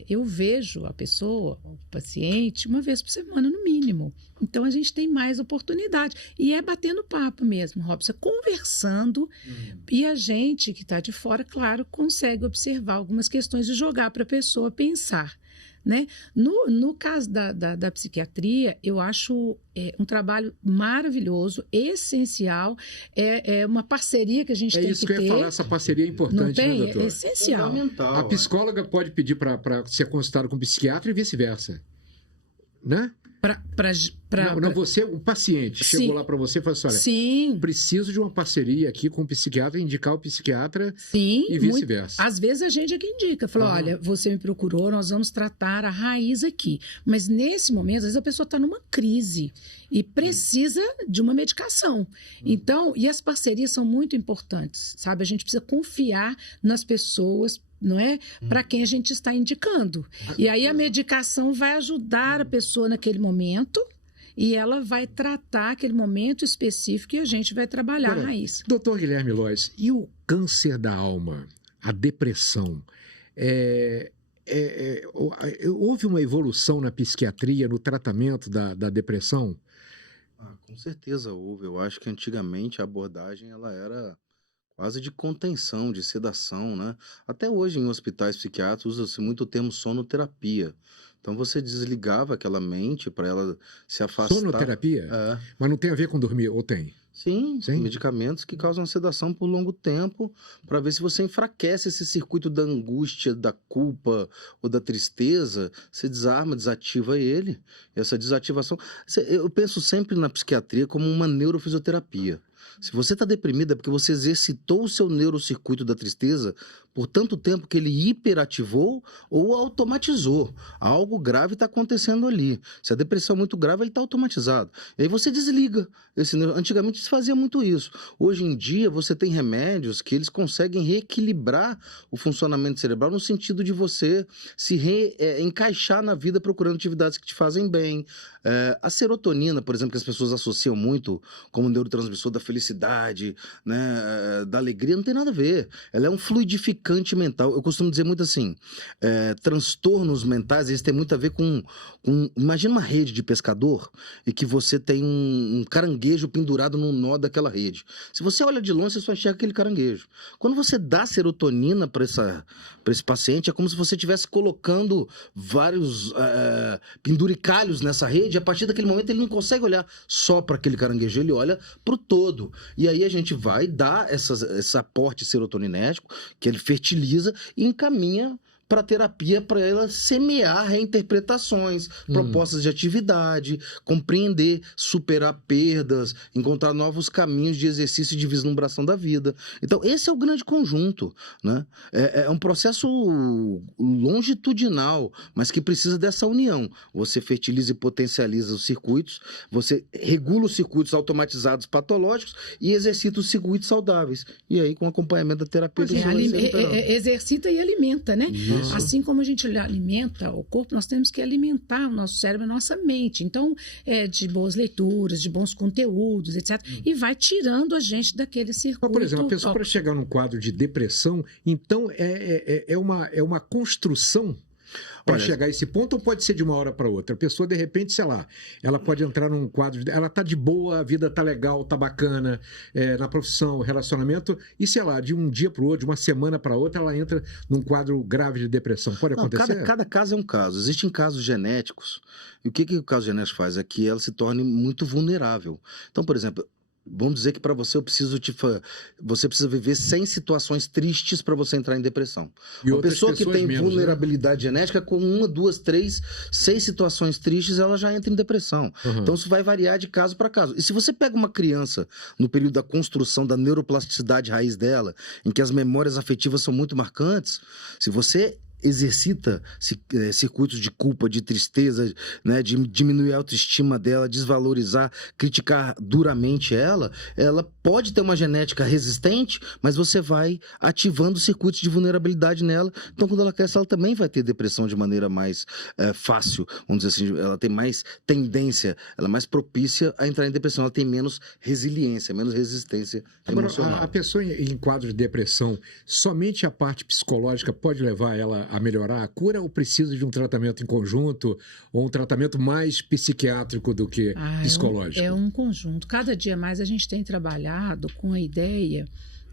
eu vejo a pessoa, o paciente, uma vez por semana no mínimo. Então a gente tem mais oportunidade. E é batendo papo mesmo, Robson, conversando. E a gente que está de fora, claro, consegue observar algumas questões e jogar para a pessoa pensar. Né? No caso da psiquiatria, eu acho um trabalho maravilhoso, essencial, é uma parceria que a gente tem que ter. É isso que eu ia falar, essa parceria é importante, não tem? Né, doutor? É essencial. A psicóloga pode pedir para ser consultada com psiquiatra e vice-versa, né? Não, você, o paciente, chegou lá para você e falou assim, olha, sim, preciso de uma parceria aqui com o psiquiatra, indicar o psiquiatra e vice-versa. Às vezes a gente é que indica, falou, olha, você me procurou, nós vamos tratar a raiz aqui. Mas nesse momento, às vezes a pessoa está numa crise e precisa de uma medicação. Então, e as parcerias são muito importantes, sabe? A gente precisa confiar nas pessoas, não é? Para quem a gente está indicando. E aí a medicação vai ajudar a pessoa naquele momento e ela vai tratar aquele momento específico e a gente vai trabalhar a raiz. Doutor Guilherme Lois, e o câncer da alma, a depressão? Houve uma evolução na psiquiatria, no tratamento da depressão? Com certeza houve. Eu acho que antigamente a abordagem ela era quase de contenção, de sedação, né? Até hoje em hospitais psiquiátricos usa-se muito o termo sonoterapia. Então você desligava aquela mente para ela se afastar. Sonoterapia? Mas não tem a ver com dormir, ou tem? Sim, Sim. medicamentos que causam sedação por longo tempo, para ver se você enfraquece esse circuito da angústia, da culpa ou da tristeza, você desarma, desativa ele. Essa desativação. Eu penso sempre na psiquiatria como uma neurofisioterapia. Se você está deprimido é porque você exercitou o seu neurocircuito da tristeza por tanto tempo que ele hiperativou ou automatizou. Algo grave está acontecendo ali. Se a depressão é muito grave, ele está automatizado. E aí você desliga. Antigamente se fazia muito isso. Hoje em dia você tem remédios que eles conseguem reequilibrar o funcionamento cerebral no sentido de você se encaixar na vida procurando atividades que te fazem bem. A serotonina, por exemplo, que as pessoas associam muito como neurotransmissor da felicidade, né, da alegria, não tem nada a ver. Ela é um fluidificante mental. Eu costumo dizer muito assim, transtornos mentais, eles têm muito a ver com... Imagina uma rede de pescador e que você tem um caranguejo pendurado no nó daquela rede. Se você olha de longe, você só enxerga aquele caranguejo. Quando você dá serotonina para esse paciente, é como se você estivesse colocando vários penduricalhos nessa rede. A partir daquele momento, ele não consegue olhar só para aquele caranguejo, ele olha para o todo. E aí a gente vai dar esse aporte serotoninético, que ele fertiliza e encaminha para a terapia, para ela semear reinterpretações, propostas de atividade, compreender, superar perdas, encontrar novos caminhos de exercício e de vislumbração da vida. Então, esse é o grande conjunto, né? É um processo longitudinal, mas que precisa dessa união. Você fertiliza e potencializa os circuitos, você regula os circuitos automatizados patológicos e exercita os circuitos saudáveis. E aí, com acompanhamento da terapia... Exercita e alimenta, né? Assim como a gente alimenta o corpo, nós temos que alimentar o nosso cérebro e a nossa mente. Então, de boas leituras, de bons conteúdos, etc. E vai tirando a gente daquele circuito. Por exemplo, a pessoa para chegar num quadro de depressão, então é uma construção para chegar a esse ponto, ou pode ser de uma hora para outra? A pessoa, de repente, sei lá, ela pode entrar num quadro, ela tá de boa, a vida tá legal, tá bacana, na profissão, relacionamento, e sei lá, de um dia para o outro, de uma semana para outra, ela entra num quadro grave de depressão. Pode acontecer? Cada caso é um caso. Existem casos genéticos, e o que o caso genético faz? É que ela se torne muito vulnerável. Então, por exemplo, vamos dizer que para você você precisa viver 100 situações tristes para você entrar em depressão. E uma pessoa que tem menos, vulnerabilidade genética, com 1, 2, 3, 6 situações tristes, ela já entra em depressão. Então isso vai variar de caso para caso. E se você pega uma criança no período da construção da neuroplasticidade raiz dela, em que as memórias afetivas são muito marcantes, se você exercita circuitos de culpa, de tristeza, né, de diminuir a autoestima dela, desvalorizar, criticar duramente ela pode ter uma genética resistente, mas você vai ativando circuitos de vulnerabilidade nela. Então, quando ela cresce, ela também vai ter depressão de maneira mais fácil, vamos dizer assim, ela tem mais tendência, ela é mais propícia a entrar em depressão, ela tem menos resiliência, menos resistência emocional. Agora, a pessoa em quadro de depressão, somente a parte psicológica pode levar ela a melhorar a cura, ou precisa de um tratamento em conjunto, ou um tratamento mais psiquiátrico do que psicológico? É um conjunto. Cada dia mais a gente tem trabalhado com a ideia,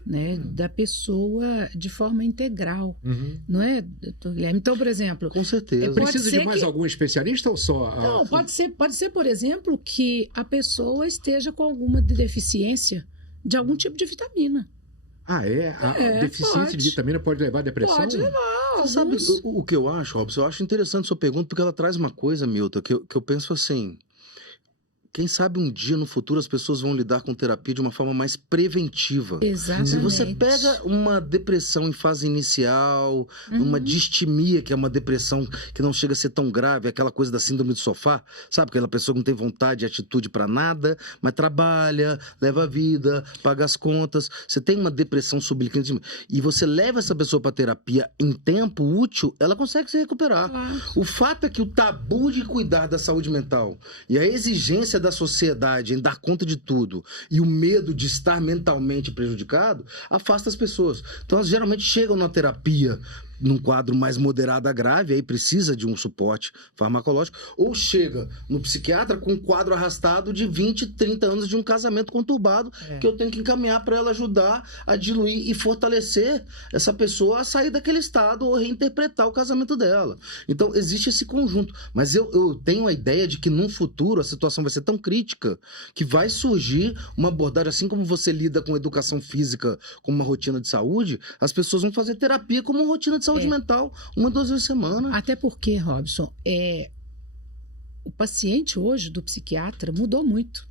né, da pessoa de forma integral, não é, doutor Guilherme? Então, por exemplo... Com certeza. Precisa de mais algum especialista ou só... Não, pode ser, por exemplo, que a pessoa esteja com alguma deficiência de algum tipo de vitamina. A deficiência de vitamina pode levar à depressão? Pode levar. Você sabe o que eu acho, Robson? Eu acho interessante a sua pergunta, porque ela traz uma coisa, Milton, que eu penso assim... Quem sabe um dia no futuro as pessoas vão lidar com terapia de uma forma mais preventiva. Exatamente. Se você pega uma depressão em fase inicial, uma distimia, que é uma depressão que não chega a ser tão grave, aquela coisa da síndrome do sofá, sabe? Aquela pessoa que não tem vontade e atitude para nada, mas trabalha, leva a vida, paga as contas. Você tem uma depressão subclínica e você leva essa pessoa para terapia em tempo útil, ela consegue se recuperar. Claro. O fato é que o tabu de cuidar da saúde mental e a exigência da sociedade em dar conta de tudo e o medo de estar mentalmente prejudicado afasta as pessoas. Então elas geralmente chegam na terapia num quadro mais moderado a grave, aí precisa de um suporte farmacológico, ou chega no psiquiatra com um quadro arrastado de 20, 30 anos de um casamento conturbado, que eu tenho que encaminhar para ela ajudar a diluir e fortalecer essa pessoa a sair daquele estado ou reinterpretar o casamento dela. Então, existe esse conjunto. Mas eu tenho a ideia de que, num futuro, a situação vai ser tão crítica que vai surgir uma abordagem, assim como você lida com educação física como uma rotina de saúde, as pessoas vão fazer terapia como uma rotina de saúde mental, 1 ou 2 vezes por semana. Até porque, Robson, o paciente hoje do psiquiatra mudou muito.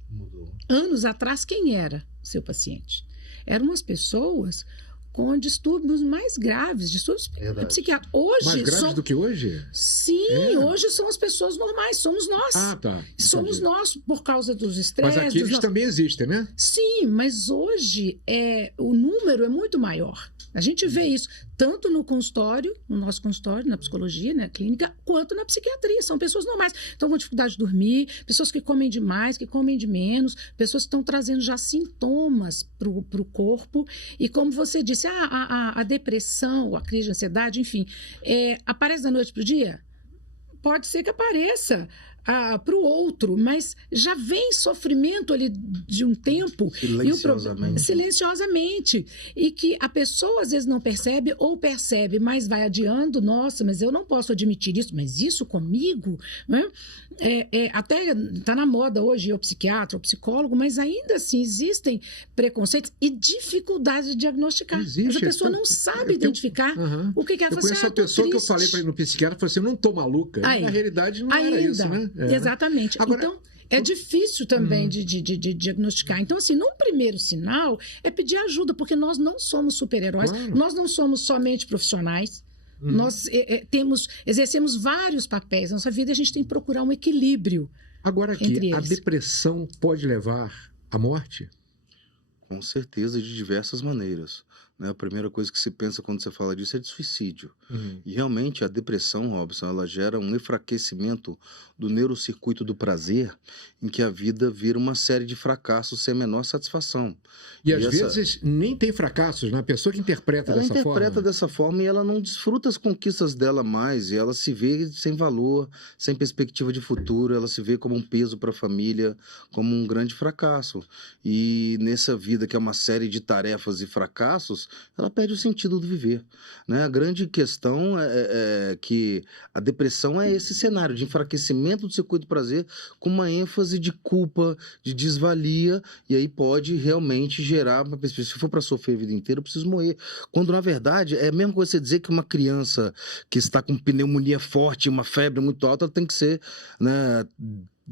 Anos atrás, quem era seu paciente? Eram umas pessoas com distúrbios mais graves, distúrbios psiquiátricos. Hoje, mais graves do que hoje? Sim, hoje são as pessoas normais, somos nós. Ah, tá. Entendi. Somos nós, por causa dos estresses. Mas aqui eles também existem, né? Sim, mas hoje o número é muito maior. A gente vê isso tanto no consultório, no nosso consultório, na psicologia, na clínica, quanto na psiquiatria. São pessoas normais. Estão com dificuldade de dormir, pessoas que comem demais, que comem de menos, pessoas que estão trazendo já sintomas para o corpo. E como você disse, a depressão, a crise de ansiedade, enfim, aparece da noite para o dia? Pode ser que apareça para o outro, mas já vem sofrimento ali de um tempo. Silenciosamente. E que a pessoa às vezes não percebe ou percebe, mas vai adiando. Nossa, mas eu não posso admitir isso. Mas isso comigo? Né? Até está na moda hoje o psiquiatra, o psicólogo, mas ainda assim existem preconceitos e dificuldades de diagnosticar. Essa pessoa não sabe identificar o que ela fala. Eu conheço uma pessoa que eu falei para ir no psiquiatra e falei assim, eu não estou maluca. Na realidade não era isso, né? Exatamente. Agora, então, é difícil também de diagnosticar. Então, assim, num primeiro sinal, é pedir ajuda, porque nós não somos super-heróis, nós não somos somente profissionais, nós exercemos vários papéis na nossa vida e a gente tem que procurar um equilíbrio. Agora aqui, a depressão pode levar à morte? Com certeza, de diversas maneiras. Né? A primeira coisa que se pensa quando você fala disso é de suicídio. E realmente a depressão, Robson, ela gera um enfraquecimento do neurocircuito do prazer, em que a vida vira uma série de fracassos sem a menor satisfação. E às vezes nem tem fracassos, né? A pessoa que interpreta dessa forma. Ela interpreta dessa forma e ela não desfruta as conquistas dela mais, e ela se vê sem valor, sem perspectiva de futuro, ela se vê como um peso para a família, como um grande fracasso. E nessa vida que é uma série de tarefas e fracassos, ela perde o sentido do viver. Né? A grande questão é que a depressão é esse cenário de enfraquecimento do circuito do prazer com uma ênfase de culpa, de desvalia, e aí pode realmente gerar uma perspectiva. Se for para sofrer a vida inteira, eu preciso morrer. Quando, na verdade, é a mesma coisa você dizer que uma criança que está com pneumonia forte, uma febre muito alta, ela tem que ser, né,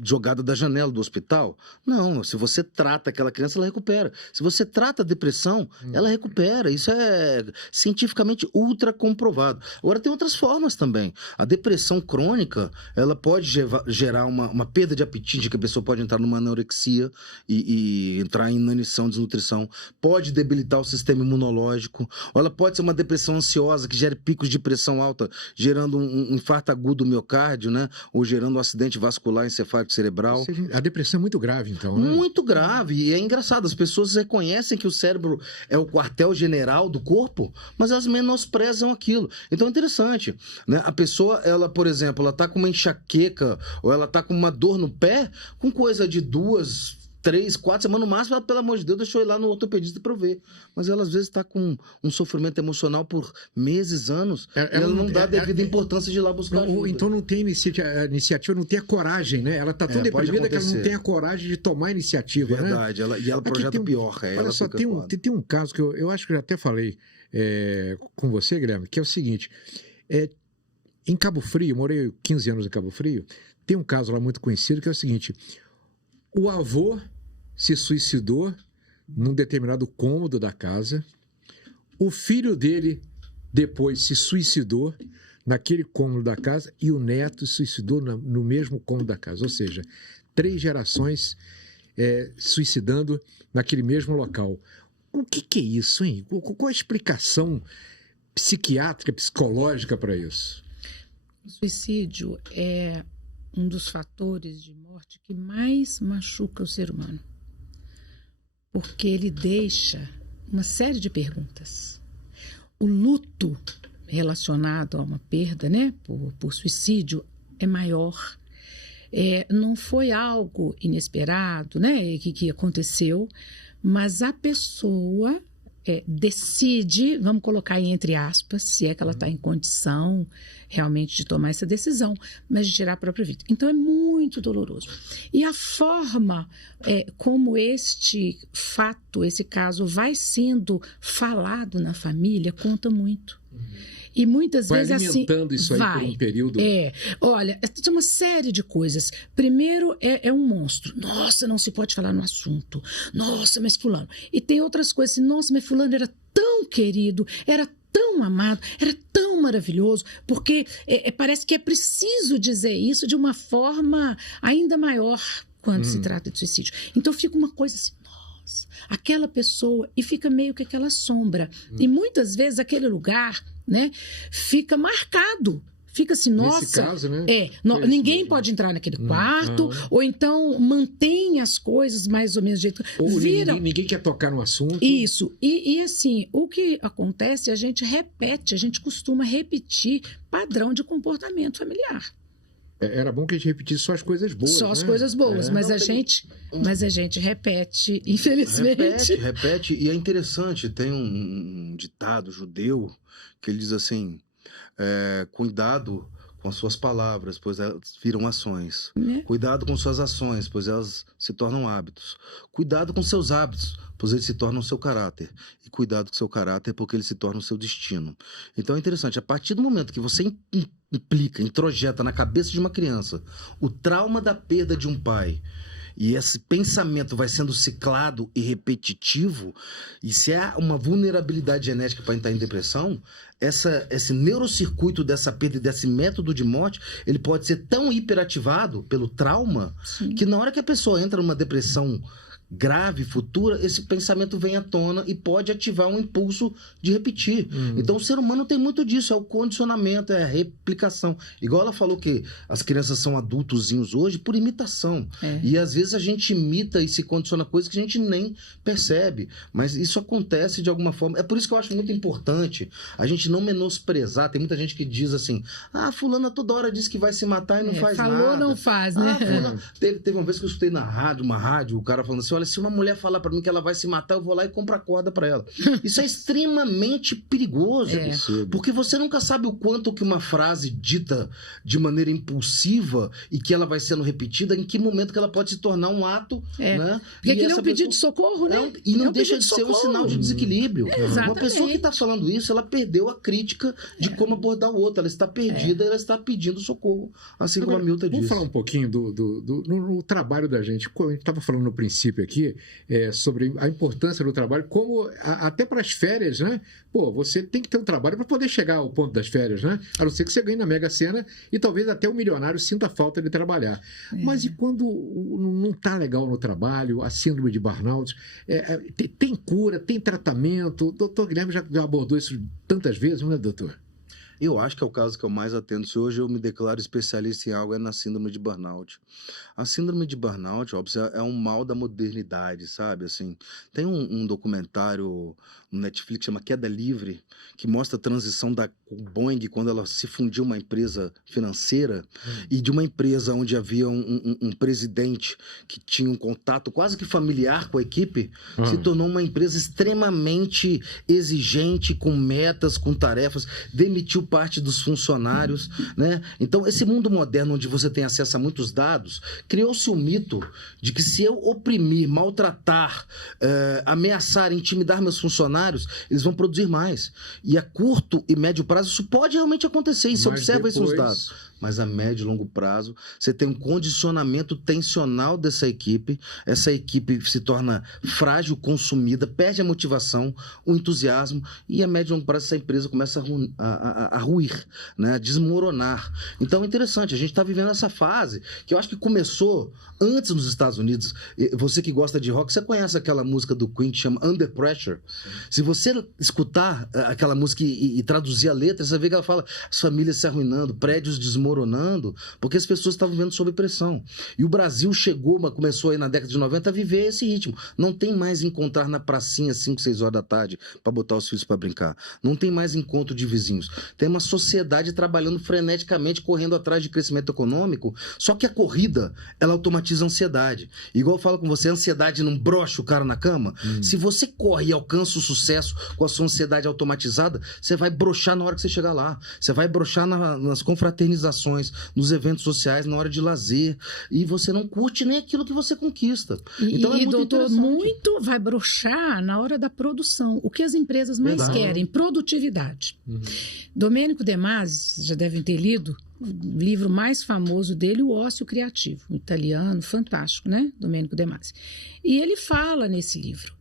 jogada da janela do hospital. Não, se você trata aquela criança, ela recupera. Se você trata a depressão, ela recupera. Isso é cientificamente ultra comprovado. Agora, tem outras formas também. A depressão crônica, ela pode gerar uma perda de apetite, que a pessoa pode entrar numa anorexia e entrar em inanição, desnutrição. Pode debilitar o sistema imunológico. Ou ela pode ser uma depressão ansiosa, que gere picos de pressão alta, gerando um infarto agudo do miocárdio, né? Ou gerando um acidente vascular encefálico cerebral. A depressão é muito grave, então, né? Muito grave. E é engraçado, as pessoas reconhecem que o cérebro é o quartel-general do corpo, mas elas menosprezam aquilo. Então é interessante, né? A pessoa, ela, por exemplo, ela tá com uma enxaqueca ou ela tá com uma dor no pé, com coisa de 2, 3, 4 semanas no máximo, ela, pelo amor de Deus, deixa eu ir lá no ortopedista para eu ver. Mas ela, às vezes, está com um sofrimento emocional por meses, anos, e ela não dá a devida importância de ir lá buscar ajuda. Então não tem iniciativa, não tem a coragem, né? Ela está tão deprimida que ela não tem a coragem de tomar a iniciativa. Verdade, né? E ela projeta pior. Olha só, tem um caso que eu acho que eu já até falei com você, Guilherme, que é o seguinte. Em Cabo Frio, morei 15 anos em Cabo Frio, tem um caso lá muito conhecido que é o seguinte: o avô se suicidou num determinado cômodo da casa, o filho dele depois se suicidou naquele cômodo da casa e o neto se suicidou no mesmo cômodo da casa, ou seja, 3 gerações suicidando naquele mesmo local. O que é isso, hein? Qual a explicação psiquiátrica, psicológica para isso? O suicídio é um dos fatores de morte que mais machuca o ser humano, porque ele deixa uma série de perguntas. O luto relacionado a uma perda, né, por suicídio, é maior. Não foi algo inesperado, né, que aconteceu, mas a pessoa decide, vamos colocar aí entre aspas, se é que ela está em condição realmente de tomar essa decisão, mas de tirar a própria vida. Então é muito doloroso. E a forma como este fato, esse caso vai sendo falado na família conta muito. E muitas vai vezes alimentando assim, isso aí por um período. Olha, tem uma série de coisas. Primeiro é um monstro. Nossa, não se pode falar no assunto. Nossa, mas fulano. E tem outras coisas assim, nossa, mas fulano era tão querido, era tão amado, era tão maravilhoso, porque parece que é preciso dizer isso de uma forma ainda maior quando se trata de suicídio. Então fica uma coisa assim, aquela pessoa, e fica meio que aquela sombra. E muitas vezes aquele lugar, né, fica marcado. Fica assim, nossa. Nesse caso, né? Ninguém pode entrar naquele quarto, ou então mantém as coisas mais ou menos do jeito. Ou ninguém quer tocar no assunto. Isso. E assim, o que acontece, a gente costuma repetir padrão de comportamento familiar. Era bom que a gente repetisse só as coisas boas. Só as coisas boas, mas a gente repete, infelizmente. Repete, e é interessante, tem um ditado judeu que ele diz assim, cuidado com as suas palavras, pois elas viram ações. Cuidado com suas ações, pois elas se tornam hábitos. Cuidado com seus hábitos, pois eles se tornam o seu caráter. E cuidado com o seu caráter, porque ele se torna o seu destino. Então é interessante, a partir do momento que você introjeta na cabeça de uma criança o trauma da perda de um pai, e esse pensamento vai sendo ciclado e repetitivo, e se há uma vulnerabilidade genética para entrar em depressão, esse neurocircuito dessa perda e desse método de morte, ele pode ser tão hiperativado pelo trauma, que na hora que a pessoa entra numa depressão grave, futura, esse pensamento vem à tona e pode ativar um impulso de repetir. Então o ser humano tem muito disso, é o condicionamento, é a replicação. Igual ela falou que as crianças são adultozinhos hoje por imitação. E às vezes a gente imita e se condiciona coisas que a gente nem percebe. Mas isso acontece de alguma forma. É por isso que eu acho muito importante a gente não menosprezar. Tem muita gente que diz assim, fulana toda hora diz que vai se matar e não faz nada. Falou, não faz, né? Teve uma vez que eu escutei na rádio, o cara falando assim, olha, se uma mulher falar pra mim que ela vai se matar, eu vou lá e compro a corda pra ela. Isso é extremamente perigoso, porque você nunca sabe o quanto que uma frase dita de maneira impulsiva e que ela vai sendo repetida, em que momento que ela pode se tornar um ato, né? Porque aquilo é um pedido de socorro, né? E não deixa de ser um sinal de desequilíbrio. Exatamente. Uma pessoa que está falando isso, ela perdeu a crítica de como abordar o outro. Ela está perdida, ela está pedindo socorro, assim como a Milta disse. Vamos falar um pouquinho no trabalho da gente. A gente estava falando no princípio aqui sobre a importância do trabalho, como até para as férias, né? Pô, você tem que ter um trabalho para poder chegar ao ponto das férias, né? A não ser que você ganhe na Mega Sena e talvez até o milionário sinta falta de trabalhar. Mas e quando não está legal no trabalho, a síndrome de burnout, tem cura, tem tratamento? O doutor Guilherme já abordou isso tantas vezes, não é, doutor? Eu acho que é o caso que eu mais atendo. Se hoje eu me declaro especialista em algo, é na síndrome de burnout. A síndrome de burnout, óbvio, é um mal da modernidade, sabe? Assim, tem um documentário no Netflix que chama Queda Livre, que mostra a transição da Boeing quando ela se fundiu uma empresa financeira e de uma empresa onde havia um presidente que tinha um contato quase que familiar com a equipe, se tornou uma empresa extremamente exigente, com metas, com tarefas, demitiu parte dos funcionários, né? Então, esse mundo moderno onde você tem acesso a muitos dados, criou-se o mito de que se eu oprimir, maltratar, ameaçar, intimidar meus funcionários, eles vão produzir mais. E a curto e médio prazo isso pode realmente acontecer, e você observa isso nos dados. Mas a médio e longo prazo, você tem um condicionamento tensional dessa equipe, essa equipe se torna frágil, consumida, perde a motivação, o entusiasmo, e a médio e longo prazo essa empresa começa a ruir, né? A desmoronar. Então é interessante, a gente está vivendo essa fase, que eu acho que começou antes nos Estados Unidos. Você que gosta de rock, você conhece aquela música do Queen que chama Under Pressure? Se você escutar aquela música e traduzir a letra, você vê que ela fala as famílias se arruinando, prédios desmoronando, desmoronando porque as pessoas estavam vivendo sob pressão. E o Brasil começou aí na década de 90 a viver esse ritmo. Não tem mais encontrar na pracinha 5, 6 horas da tarde para botar os filhos para brincar. Não tem mais encontro de vizinhos. Tem uma sociedade trabalhando freneticamente, correndo atrás de crescimento econômico, só que a corrida, ela automatiza a ansiedade. Igual eu falo com você, a ansiedade não brocha o cara na cama. Se você corre e alcança o sucesso com a sua ansiedade automatizada, você vai brochar na hora que você chegar lá. Você vai brochar nas confraternizações, nos eventos sociais, na hora de lazer. E você não curte nem aquilo que você conquista. Então, é muito doutor, interessante. muito vai brochar na hora da produção. O que as empresas mais Verdade. querem? Produtividade. Domênico De Masi, já devem ter lido, o livro mais famoso dele, O Ócio Criativo, um italiano, fantástico, né? Domênico De Masi. E ele fala nesse livro,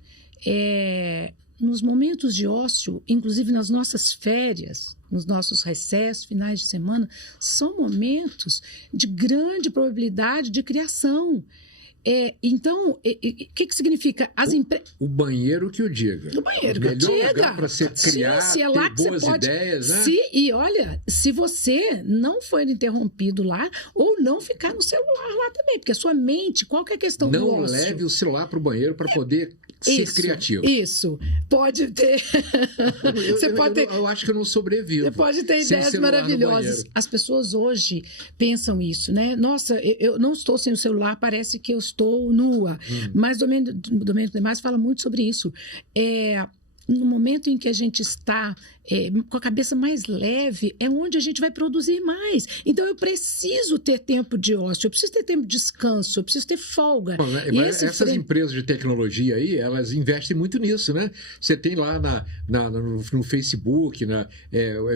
nos momentos de ócio, inclusive nas nossas férias, nos nossos recessos, finais de semana, são momentos de grande probabilidade de criação. Então, o que significa? O banheiro que o diga. O banheiro que o melhor diga. lugar para você criar, Sim, é lá ter que boas você pode... ideias, né? E olha, se você não for interrompido lá, ou não ficar no celular lá também, porque a sua mente, qual que é a questão do Não ócio? leve o celular para o banheiro para poder ser criativo. Isso, pode ter... Você pode ter... Eu acho que eu não sobrevivo. Você pode ter sem ideias celular no maravilhosas. banheiro. As pessoas hoje pensam isso, né? Nossa, eu não estou sem o celular, parece que eu estou nua. Mas Domênico De Masi fala muito sobre isso. No momento em que a gente está com a cabeça mais leve, é onde a gente vai produzir mais. Então, eu preciso ter tempo de ócio, eu preciso ter tempo de descanso, eu preciso ter folga. Bom, mas essas empresas de tecnologia aí, elas investem muito nisso, né? Você tem lá no Facebook,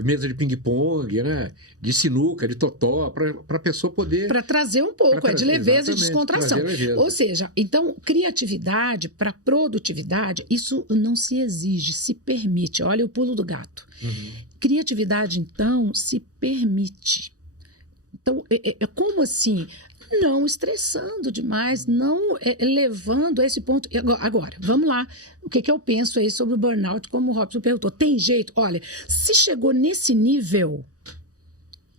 mesa de ping-pong, né? De sinuca, de totó, para a pessoa poder... Para trazer um pouco, de leveza e descontração. Leveza. Ou seja, então, criatividade para produtividade, isso não se exige, se permite. Olha o pulo do gato. Criatividade, então, se permite. Então, como assim? Não estressando demais, não levando a esse ponto. Agora, vamos lá. O que eu penso aí sobre o burnout, como o Robson perguntou? Tem jeito? Olha, se chegou nesse nível,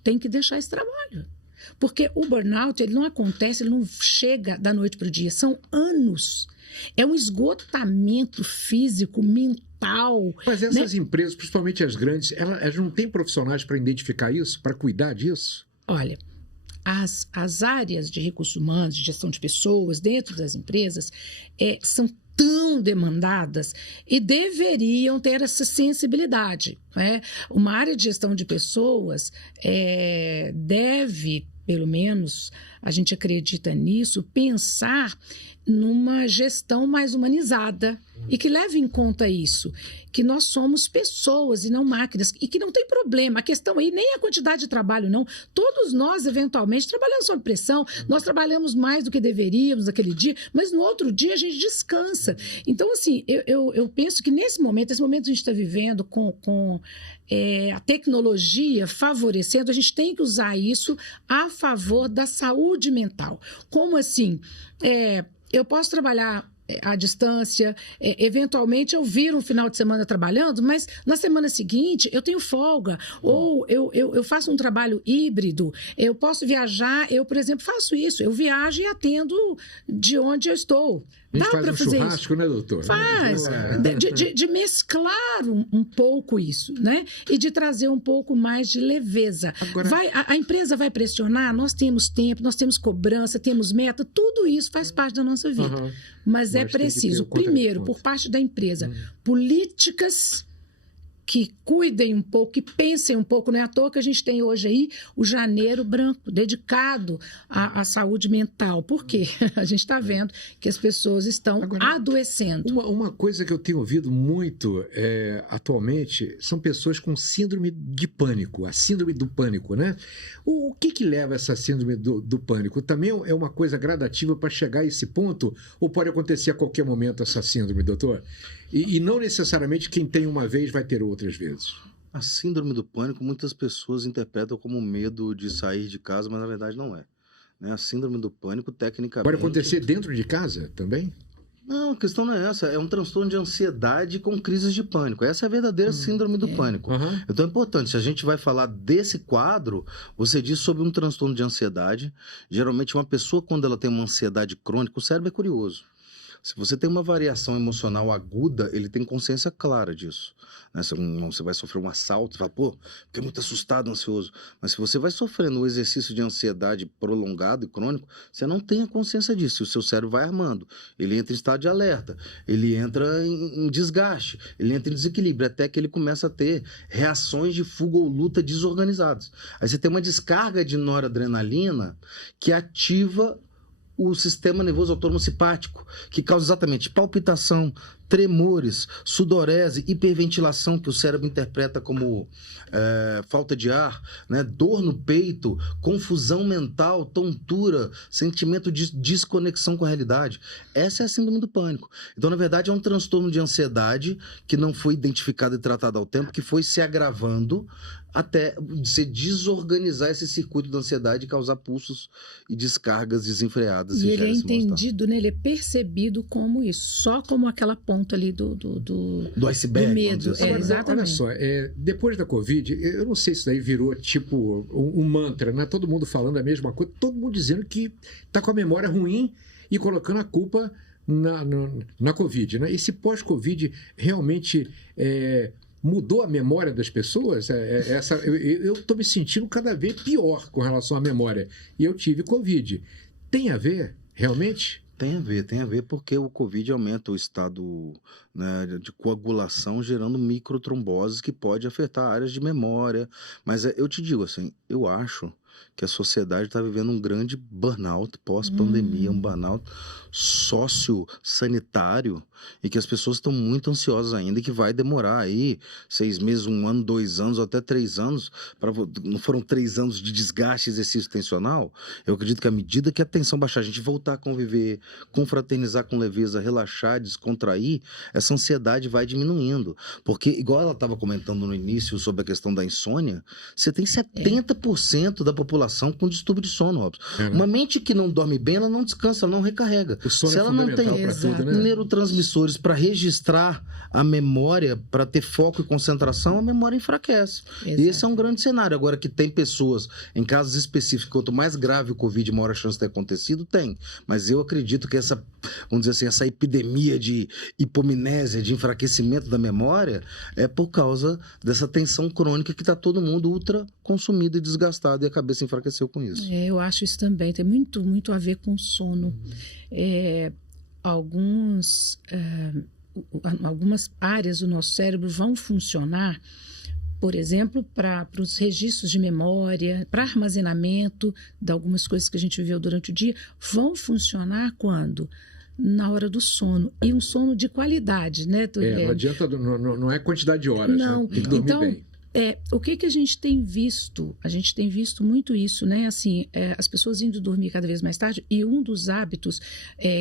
tem que deixar esse trabalho. Porque o burnout, ele não acontece, ele não chega da noite para o dia. São anos. É um esgotamento físico, mental. Mas essas empresas, principalmente as grandes, elas não têm profissionais para identificar isso, para cuidar disso? Olha, as áreas de recursos humanos, de gestão de pessoas dentro das empresas, são tão demandadas e deveriam ter essa sensibilidade. Né? Uma área de gestão de pessoas deve, pelo menos a gente acredita nisso, pensar numa gestão mais humanizada e que leve em conta isso, que nós somos pessoas e não máquinas, e que não tem problema. A questão aí nem é a quantidade de trabalho, não. Todos nós, eventualmente, trabalhamos sob pressão, nós trabalhamos mais do que deveríamos naquele dia, mas no outro dia a gente descansa. Então, assim, eu penso que nesse momento que a gente está vivendo com a tecnologia favorecendo, a gente tem que usar isso a favor da saúde mental. Como assim? Eu posso trabalhar à distância, eventualmente eu viro um final de semana trabalhando, mas na semana seguinte eu tenho folga, ou eu faço um trabalho híbrido, eu posso viajar, eu, por exemplo, faço isso, eu viajo e atendo de onde eu estou. A gente Dá faz um churrasco, né, doutor? Faz. De mesclar um pouco isso, né? E de trazer um pouco mais de leveza. Agora... A empresa vai pressionar, nós temos tempo, nós temos cobrança, temos meta, tudo isso faz parte da nossa vida. Mas é preciso, primeiro, por parte da empresa, políticas que cuidem um pouco, que pensem um pouco. Não é à toa que a gente tem hoje aí o Janeiro Branco, dedicado à saúde mental. Por quê? A gente está vendo que as pessoas estão adoecendo. Uma coisa que eu tenho ouvido muito atualmente são pessoas com síndrome de pânico, a síndrome do pânico, né? O que leva a essa síndrome do pânico? Também é uma coisa gradativa para chegar a esse ponto? Ou pode acontecer a qualquer momento essa síndrome, doutor? E não necessariamente quem tem uma vez vai ter outras vezes. A síndrome do pânico, muitas pessoas interpretam como medo de sair de casa, mas na verdade não é. A síndrome do pânico, tecnicamente... Pode acontecer dentro de casa também? Não, a questão não é essa. É um transtorno de ansiedade com crises de pânico. Essa é a verdadeira síndrome do pânico. Uhum. Então é importante, se a gente vai falar desse quadro, você diz sobre um transtorno de ansiedade. Geralmente uma pessoa, quando ela tem uma ansiedade crônica, o cérebro é curioso. Se você tem uma variação emocional aguda, ele tem consciência clara disso. Né? Você vai sofrer um assalto, você fala, pô, fiquei muito assustado, ansioso. Mas se você vai sofrendo um exercício de ansiedade prolongado e crônico, você não tem a consciência disso. E o seu cérebro vai armando. Ele entra em estado de alerta, ele entra em desgaste, ele entra em desequilíbrio, até que ele começa a ter reações de fuga ou luta desorganizadas. Aí você tem uma descarga de noradrenalina que ativa o sistema nervoso autônomo simpático, que causa exatamente palpitação, tremores, sudorese, hiperventilação, que o cérebro interpreta como falta de ar, né? Dor no peito, confusão mental, tontura, sentimento de desconexão com a realidade. Essa é a síndrome do pânico. Então, na verdade, é um transtorno de ansiedade que não foi identificado e tratado ao tempo, que foi se agravando até se desorganizar esse circuito da ansiedade e causar pulsos e descargas desenfreadas. E ele é entendido, né? Ele é percebido como isso, só como aquela ponta ali do iceberg, do medo. assim. Exatamente. Olha só, depois da Covid, eu não sei se daí virou tipo um mantra, né? Todo mundo falando a mesma coisa, todo mundo dizendo que está com a memória ruim e colocando a culpa na Covid, né? Esse pós-Covid realmente mudou a memória das pessoas? Eu estou me sentindo cada vez pior com relação à memória. E eu tive Covid. Tem a ver, realmente? Tem a ver porque o Covid aumenta o estado, né, de coagulação, gerando microtromboses que pode afetar áreas de memória. Mas eu te digo assim, eu acho que a sociedade está vivendo um grande burnout pós-pandemia, um burnout sanitário, e que as pessoas estão muito ansiosas ainda e que vai demorar aí 6 meses, 1 ano, 2 anos, até 3 anos. Não foram 3 anos de desgaste, exercício tensional? Eu acredito que à medida que a tensão baixar, a gente voltar a conviver, confraternizar com leveza, relaxar, descontrair, essa ansiedade vai diminuindo. Porque, igual ela estava comentando no início sobre a questão da insônia, você tem 70% da população com distúrbio de sono, Robson. Uma mente que não dorme bem, ela não descansa, ela não recarrega. O sono se ela não tem tudo, né? neurotransmissores para registrar a memória, para ter foco e concentração, a memória enfraquece. Exato. E esse é um grande cenário. Agora que tem pessoas, em casos específicos, quanto mais grave o Covid, maior a chance de ter acontecido, tem. Mas eu acredito que essa, vamos dizer assim, essa epidemia de hipomnésia, de enfraquecimento da memória, é por causa dessa tensão crônica que está todo mundo ultra consumido e desgastado, e a cabeça enfraqueceu com isso. Eu acho isso também, tem muito a ver com sono. Algumas áreas do nosso cérebro vão funcionar, por exemplo, para os registros de memória, para armazenamento de algumas coisas que a gente viveu durante o dia, vão funcionar quando? Na hora do sono. E um sono de qualidade, né? Não adianta, não é quantidade de horas, não. Né? Tem que dormir bem. O que a gente tem visto? A gente tem visto muito isso, né? Assim, as pessoas indo dormir cada vez mais tarde, e um dos hábitos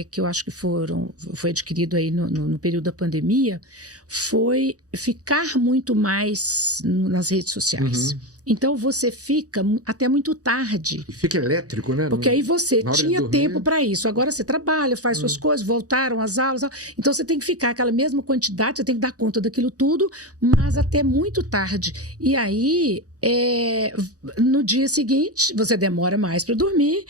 que eu acho que foi adquirido aí no período da pandemia foi ficar muito mais nas redes sociais. Uhum. Então você fica até muito tarde. E fica elétrico, né? Porque aí você tinha dormir, tempo para isso. Agora você trabalha, faz suas coisas, voltaram as aulas. Então você tem que ficar aquela mesma quantidade, você tem que dar conta daquilo tudo, mas até muito tarde. E aí, no dia seguinte, você demora mais para dormir.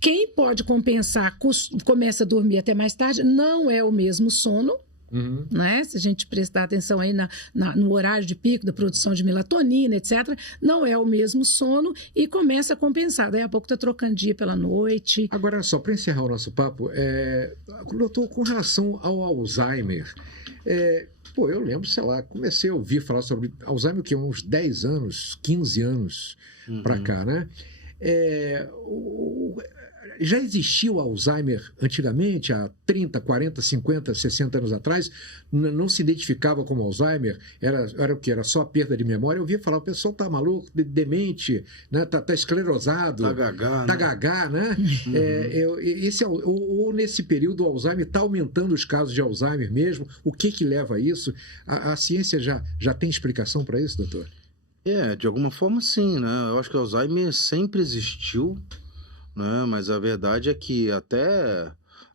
Quem pode compensar, começa a dormir até mais tarde, não é o mesmo sono. Uhum. Né? Se a gente prestar atenção aí no horário de pico da produção de melatonina, etc., não é o mesmo sono e começa a compensar. Daí a pouco está trocando dia pela noite. Agora, só para encerrar o nosso papo, doutor, com relação ao Alzheimer, eu lembro, sei lá, comecei a ouvir falar sobre Alzheimer que uns 10 anos, 15 anos para cá, né? Já existia o Alzheimer antigamente, há 30, 40, 50, 60 anos atrás, não se identificava como Alzheimer, era o que? Era só perda de memória. Eu ouvia falar, o pessoal tá maluco, demente, né? tá esclerosado, tá gagá, né? Ou nesse período o Alzheimer está aumentando os casos de Alzheimer mesmo. O que leva a isso? A ciência já tem explicação para isso, doutor? De alguma forma sim, né? Eu acho que o Alzheimer sempre existiu, né? Mas a verdade é que até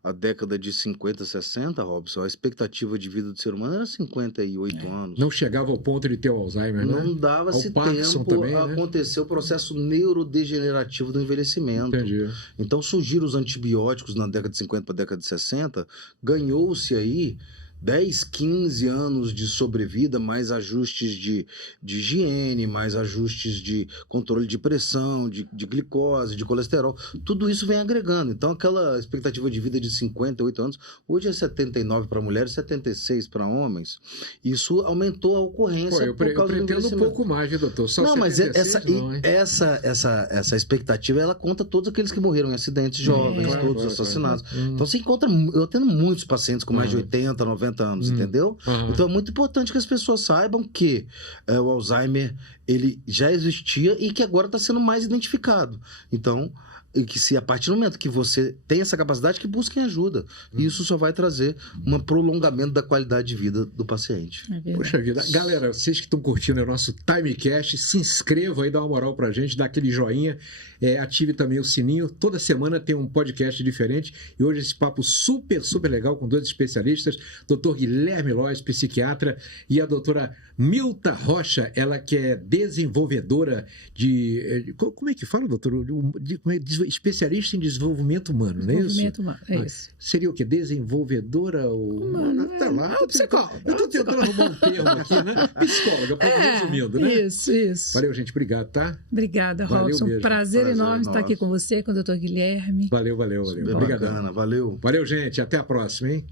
a década de 50, 60, Robson, a expectativa de vida do ser humano era 58 anos. Não chegava ao ponto de ter o Alzheimer, né? Não dava-se tempo também, a acontecer o processo neurodegenerativo do envelhecimento. Entendi. Então surgiram os antibióticos na década de 50 para a década de 60, ganhou-se aí 10, 15 anos de sobrevida, mais ajustes de higiene, mais ajustes de controle de pressão, de glicose, de colesterol. Tudo isso vem agregando. Então, aquela expectativa de vida de 58 anos, hoje é 79 para mulheres, 76 para homens. Isso aumentou a ocorrência eu por causa do pretendo um envelhecimento. pouco mais, viu, doutor? Só Não, mas 76, essa expectativa, ela conta todos aqueles que morreram em acidentes jovens, todos assassinados. Então, você encontra... Eu atendo muitos pacientes com mais de 80, 90 anos, entendeu? Então é muito importante que as pessoas saibam que o Alzheimer, ele já existia e que agora está sendo mais identificado. Então, e que se a partir do momento que você tem essa capacidade, que busquem ajuda. E isso só vai trazer um prolongamento da qualidade de vida do paciente. Poxa vida. Galera, vocês que estão curtindo o nosso Timecast, se inscrevam aí, dá uma moral pra gente, dá aquele joinha, ative também o sininho. Toda semana tem um podcast diferente e hoje esse papo super, super legal com dois especialistas, Dr. Guilherme Lois, psiquiatra, e a doutora Milta Rocha, ela que é desenvolvedora de... Como é que fala, doutor? Especialista em desenvolvimento humano, não é isso? Desenvolvimento humano, é isso. Seria o quê? Desenvolvedora ou... Tá lá. Psicóloga. Eu estou tentando arrumar um termo aqui, né? Psicóloga, resumindo, né? Isso. Valeu, gente. Obrigado, tá? Obrigada, Valeu Robson. mesmo. Prazer enorme estar aqui com você, com o doutor Guilherme. Valeu. Bacana, valeu. Valeu, gente. Até a próxima, hein?